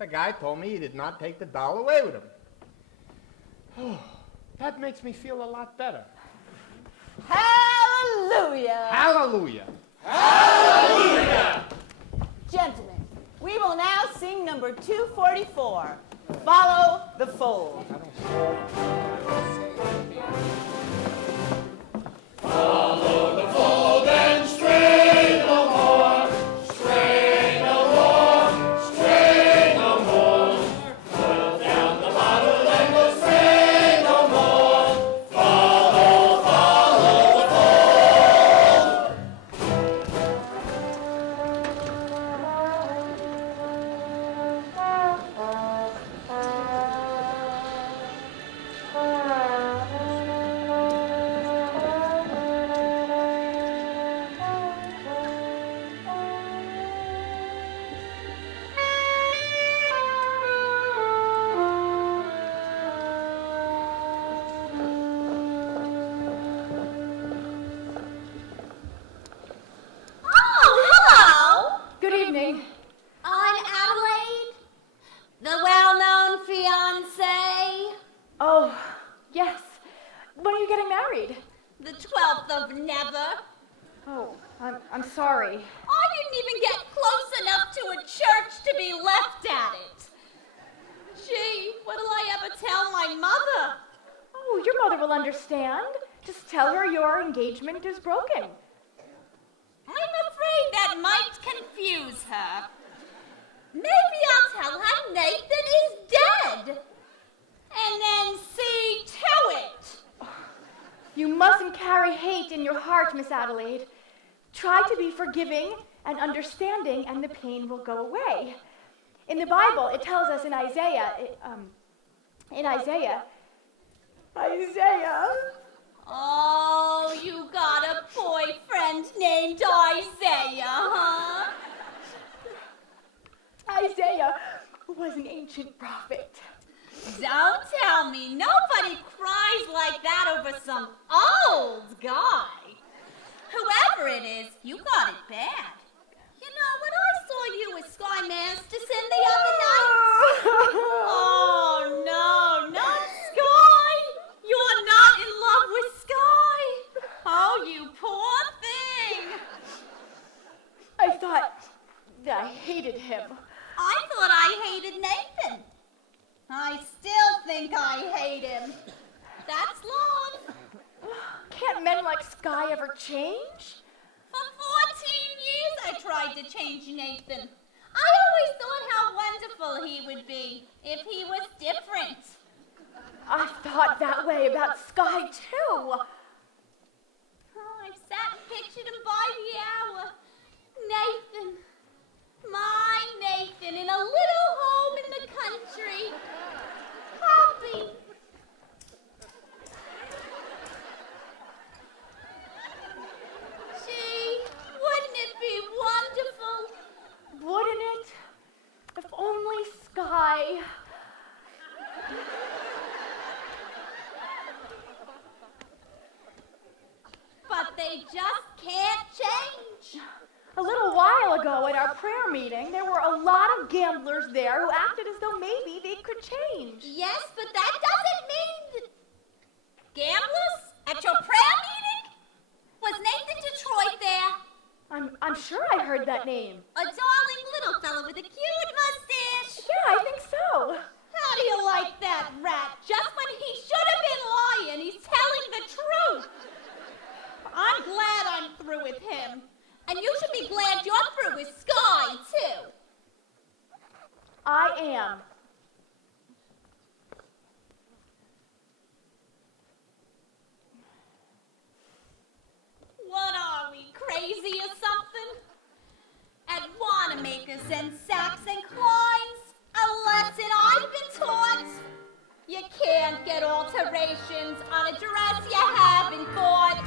The guy told me he did not take the doll away with him. That makes me feel a lot better. Hallelujah! Hallelujah! Hallelujah! Gentlemen, we will now sing number 244, Follow the Fold. Follow the fold and stray no more, stray no more, stray no more. Put down the bottle and we'll stray no more. Follow, follow the I'm Adelaide, the well-known fiancée. Oh, yes. When are you getting married? The 12th of never. Oh, I'm sorry. I didn't even get close enough to a church to be left at it. Gee, what'll I ever tell my mother? Oh, your mother will understand. Just tell her your engagement is broken. I'm afraid that might confuse her. Maybe I'll tell her Nathan is dead. And then see to it. You mustn't carry hate in your heart, Miss Adelaide. Try to be forgiving and understanding, and the pain will go away. In the Bible, it tells us in Isaiah. Oh, you got a boyfriend named Isaiah, huh? Isaiah was an ancient prophet. Don't tell me. Nobody cries like that over some old guy. Whoever it is, you got it bad. You know, when I saw you with Sky Masterson the other night... Oh, no, not Sky. You're not in love with Sky. Oh, you poor thing. I thought I hated him. I thought I hated Nathan. I still think I hate him. That's love. Can't men like Sky ever change? For 14 years I tried to change Nathan. I always thought how wonderful he would be if he was different. I thought that way about Sky, too. Oh, I've sat and pictured him by the hour. Nathan. My Nathan in a little home in the country. Happy. Gee, wouldn't it be wonderful? Wouldn't it? If only Sky... they just can't change. A little while ago at our prayer meeting, there were a lot of gamblers there who acted as though maybe they could change. Yes, but that doesn't mean... Gamblers? At your prayer meeting? Was Nathan Detroit there? I'm sure I heard that name. A darling little fellow with a cute mustache. Yeah, I think so. How do you like that rat? Just when he should have been lying, he's telling the truth. I'm glad I'm through with him. And you should be glad you're through with Sky, too. I am. What are we, crazy or something? At Wanamaker's and Saks and Klein's, a lesson I've been taught. You can't get alterations on a dress you haven't bought.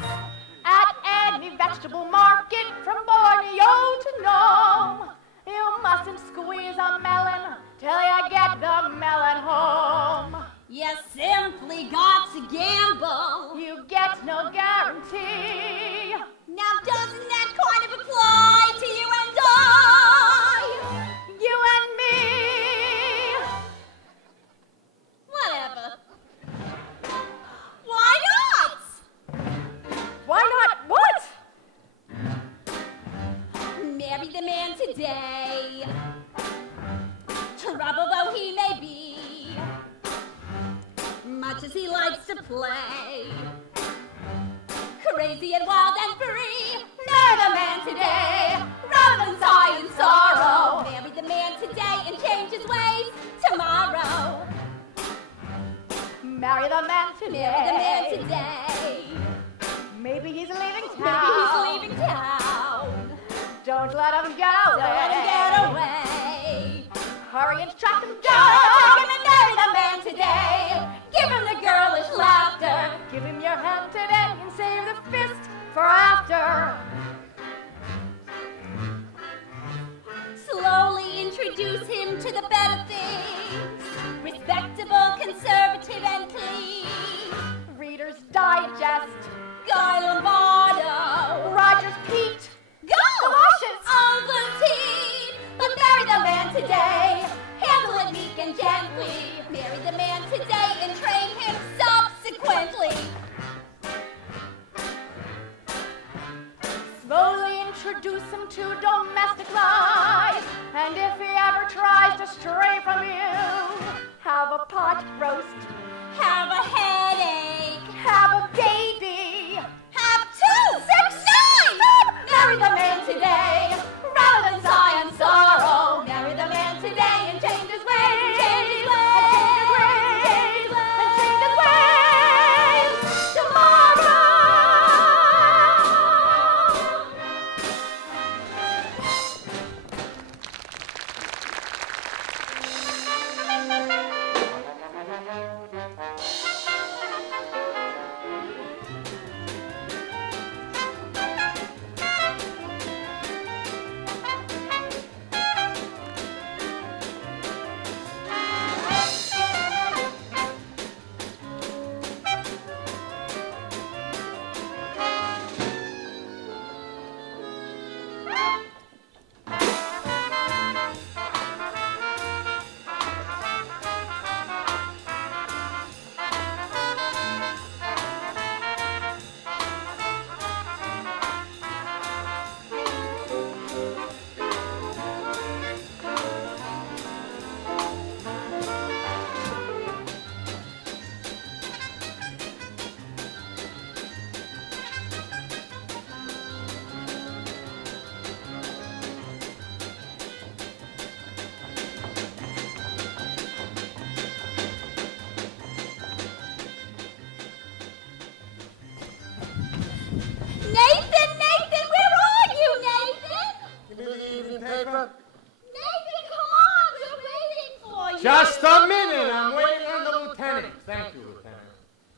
At any vegetable market from Borneo to Nome, you mustn't squeeze a melon till you get the melon home. You simply got to gamble. You get no guarantee. Now doesn't that kind of apply to you and I? You and me. Whatever. Why not? Why not what? Marry the man today. Trouble though he may be, much as he likes to play. Crazy and wild and free. Marry the man today, rather than sigh in sorrow. Marry the man today and change his ways tomorrow. Marry the man today. Marry the man today. Maybe he's leaving town. Maybe he's leaving town. Don't let him get away. Don't let him get away. Hurry and track him Take down. him and marry the man today. Give him the girlish laughter. Give him your hand today and save the fist for after. Slowly introduce him to the better things. Respectable, conservative, and clean. Reader's Digest. Guy Lombardo. Rogers Pete. Go! Ovaltine. But marry the man today. Handle it meek and gently. Marry the man today and train him subsequently. Slowly introduce him to domestic life. And if he ever tries to stray from you, have a pot roast. Have a headache. Have a baby. Have 2, 6, 9. Marry the man today, rather than sigh in sorrow. Marry the man today and change his ways. Change his ways. And change his ways. Tomorrow. Nathan, where are you, Nathan? Give me the evening paper. Nathan, come on, we're waiting for you. Just a minute. I'm waiting on the lieutenant. Thank you, Lieutenant.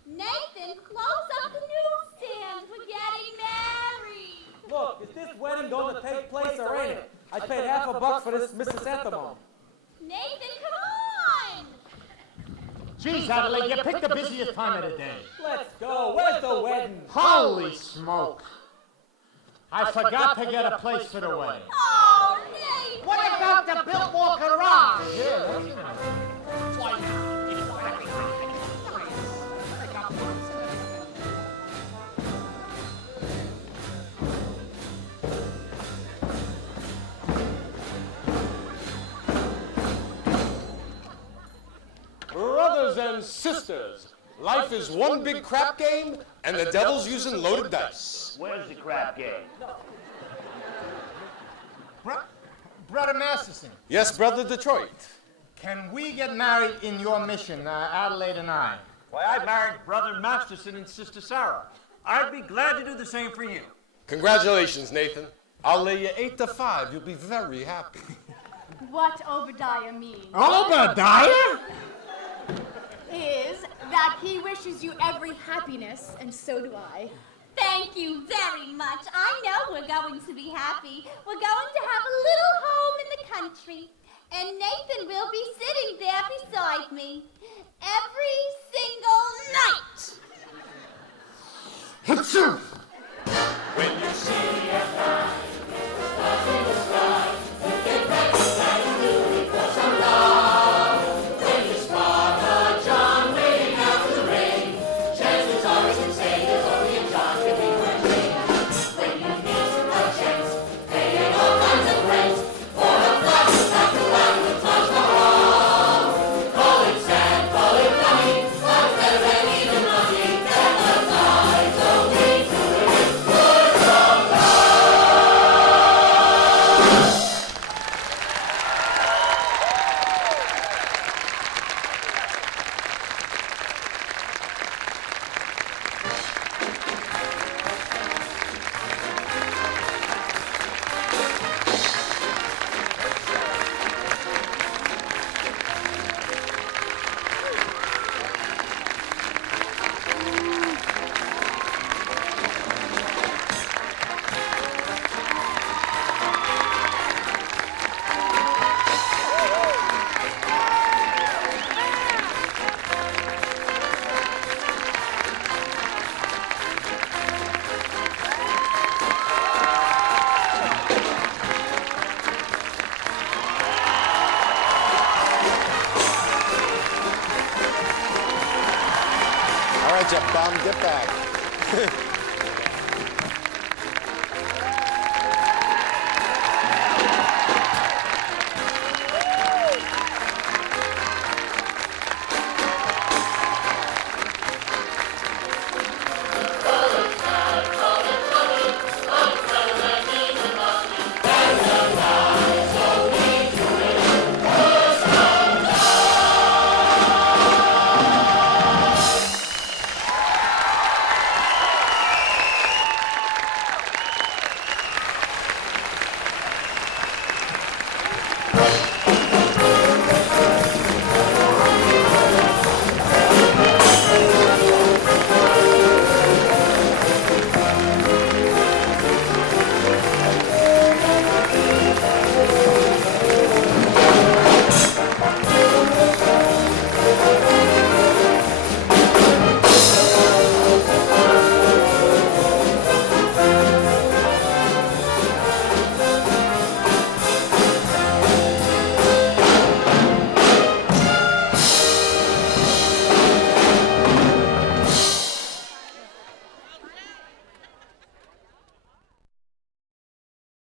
Nathan, close up the newsstand. We're getting married. Look, is this wedding going to take place or ain't it? I paid $50 for this Mrs. Anthemon. Nathan, come on. Geez, Adelaide, you picked the busiest time of the day. Let's go. Where's the wedding? Holy smoke. I forgot to get a place for the wedding. Oh, Nate! What about the Biltmore Garage? Yeah, that's nice. Brothers and sisters, life is one big crap game, and the devil's using loaded dice. Where's the crap game? Brother Masterson, Yes, Brother Detroit. can we get married in your mission, Adelaide and I? Why, I married Brother Masterson and Sister Sarah. I'd be glad to do the same for you. Congratulations, Nathan. I'll lay you 8 to 5. You'll be very happy. What Obadiah means Obadiah? is that he wishes you every happiness, and so do I. Thank you very much. I know we're going to be happy. We're going to have a little home in the country. And Nathan will be sitting there beside me every single night. When you see a fly in the sky, get ready and do for some love. When you spot a John waiting out the rain, chances are you can say there's only a John can be working. When you meet a chance, they ain't all kinds of friends. For a flash is not the line that touch the home. Call it sad, call it funny, but better than even money. Then the tides will lead to it. For some love. All right, Jeff Bomb, get back.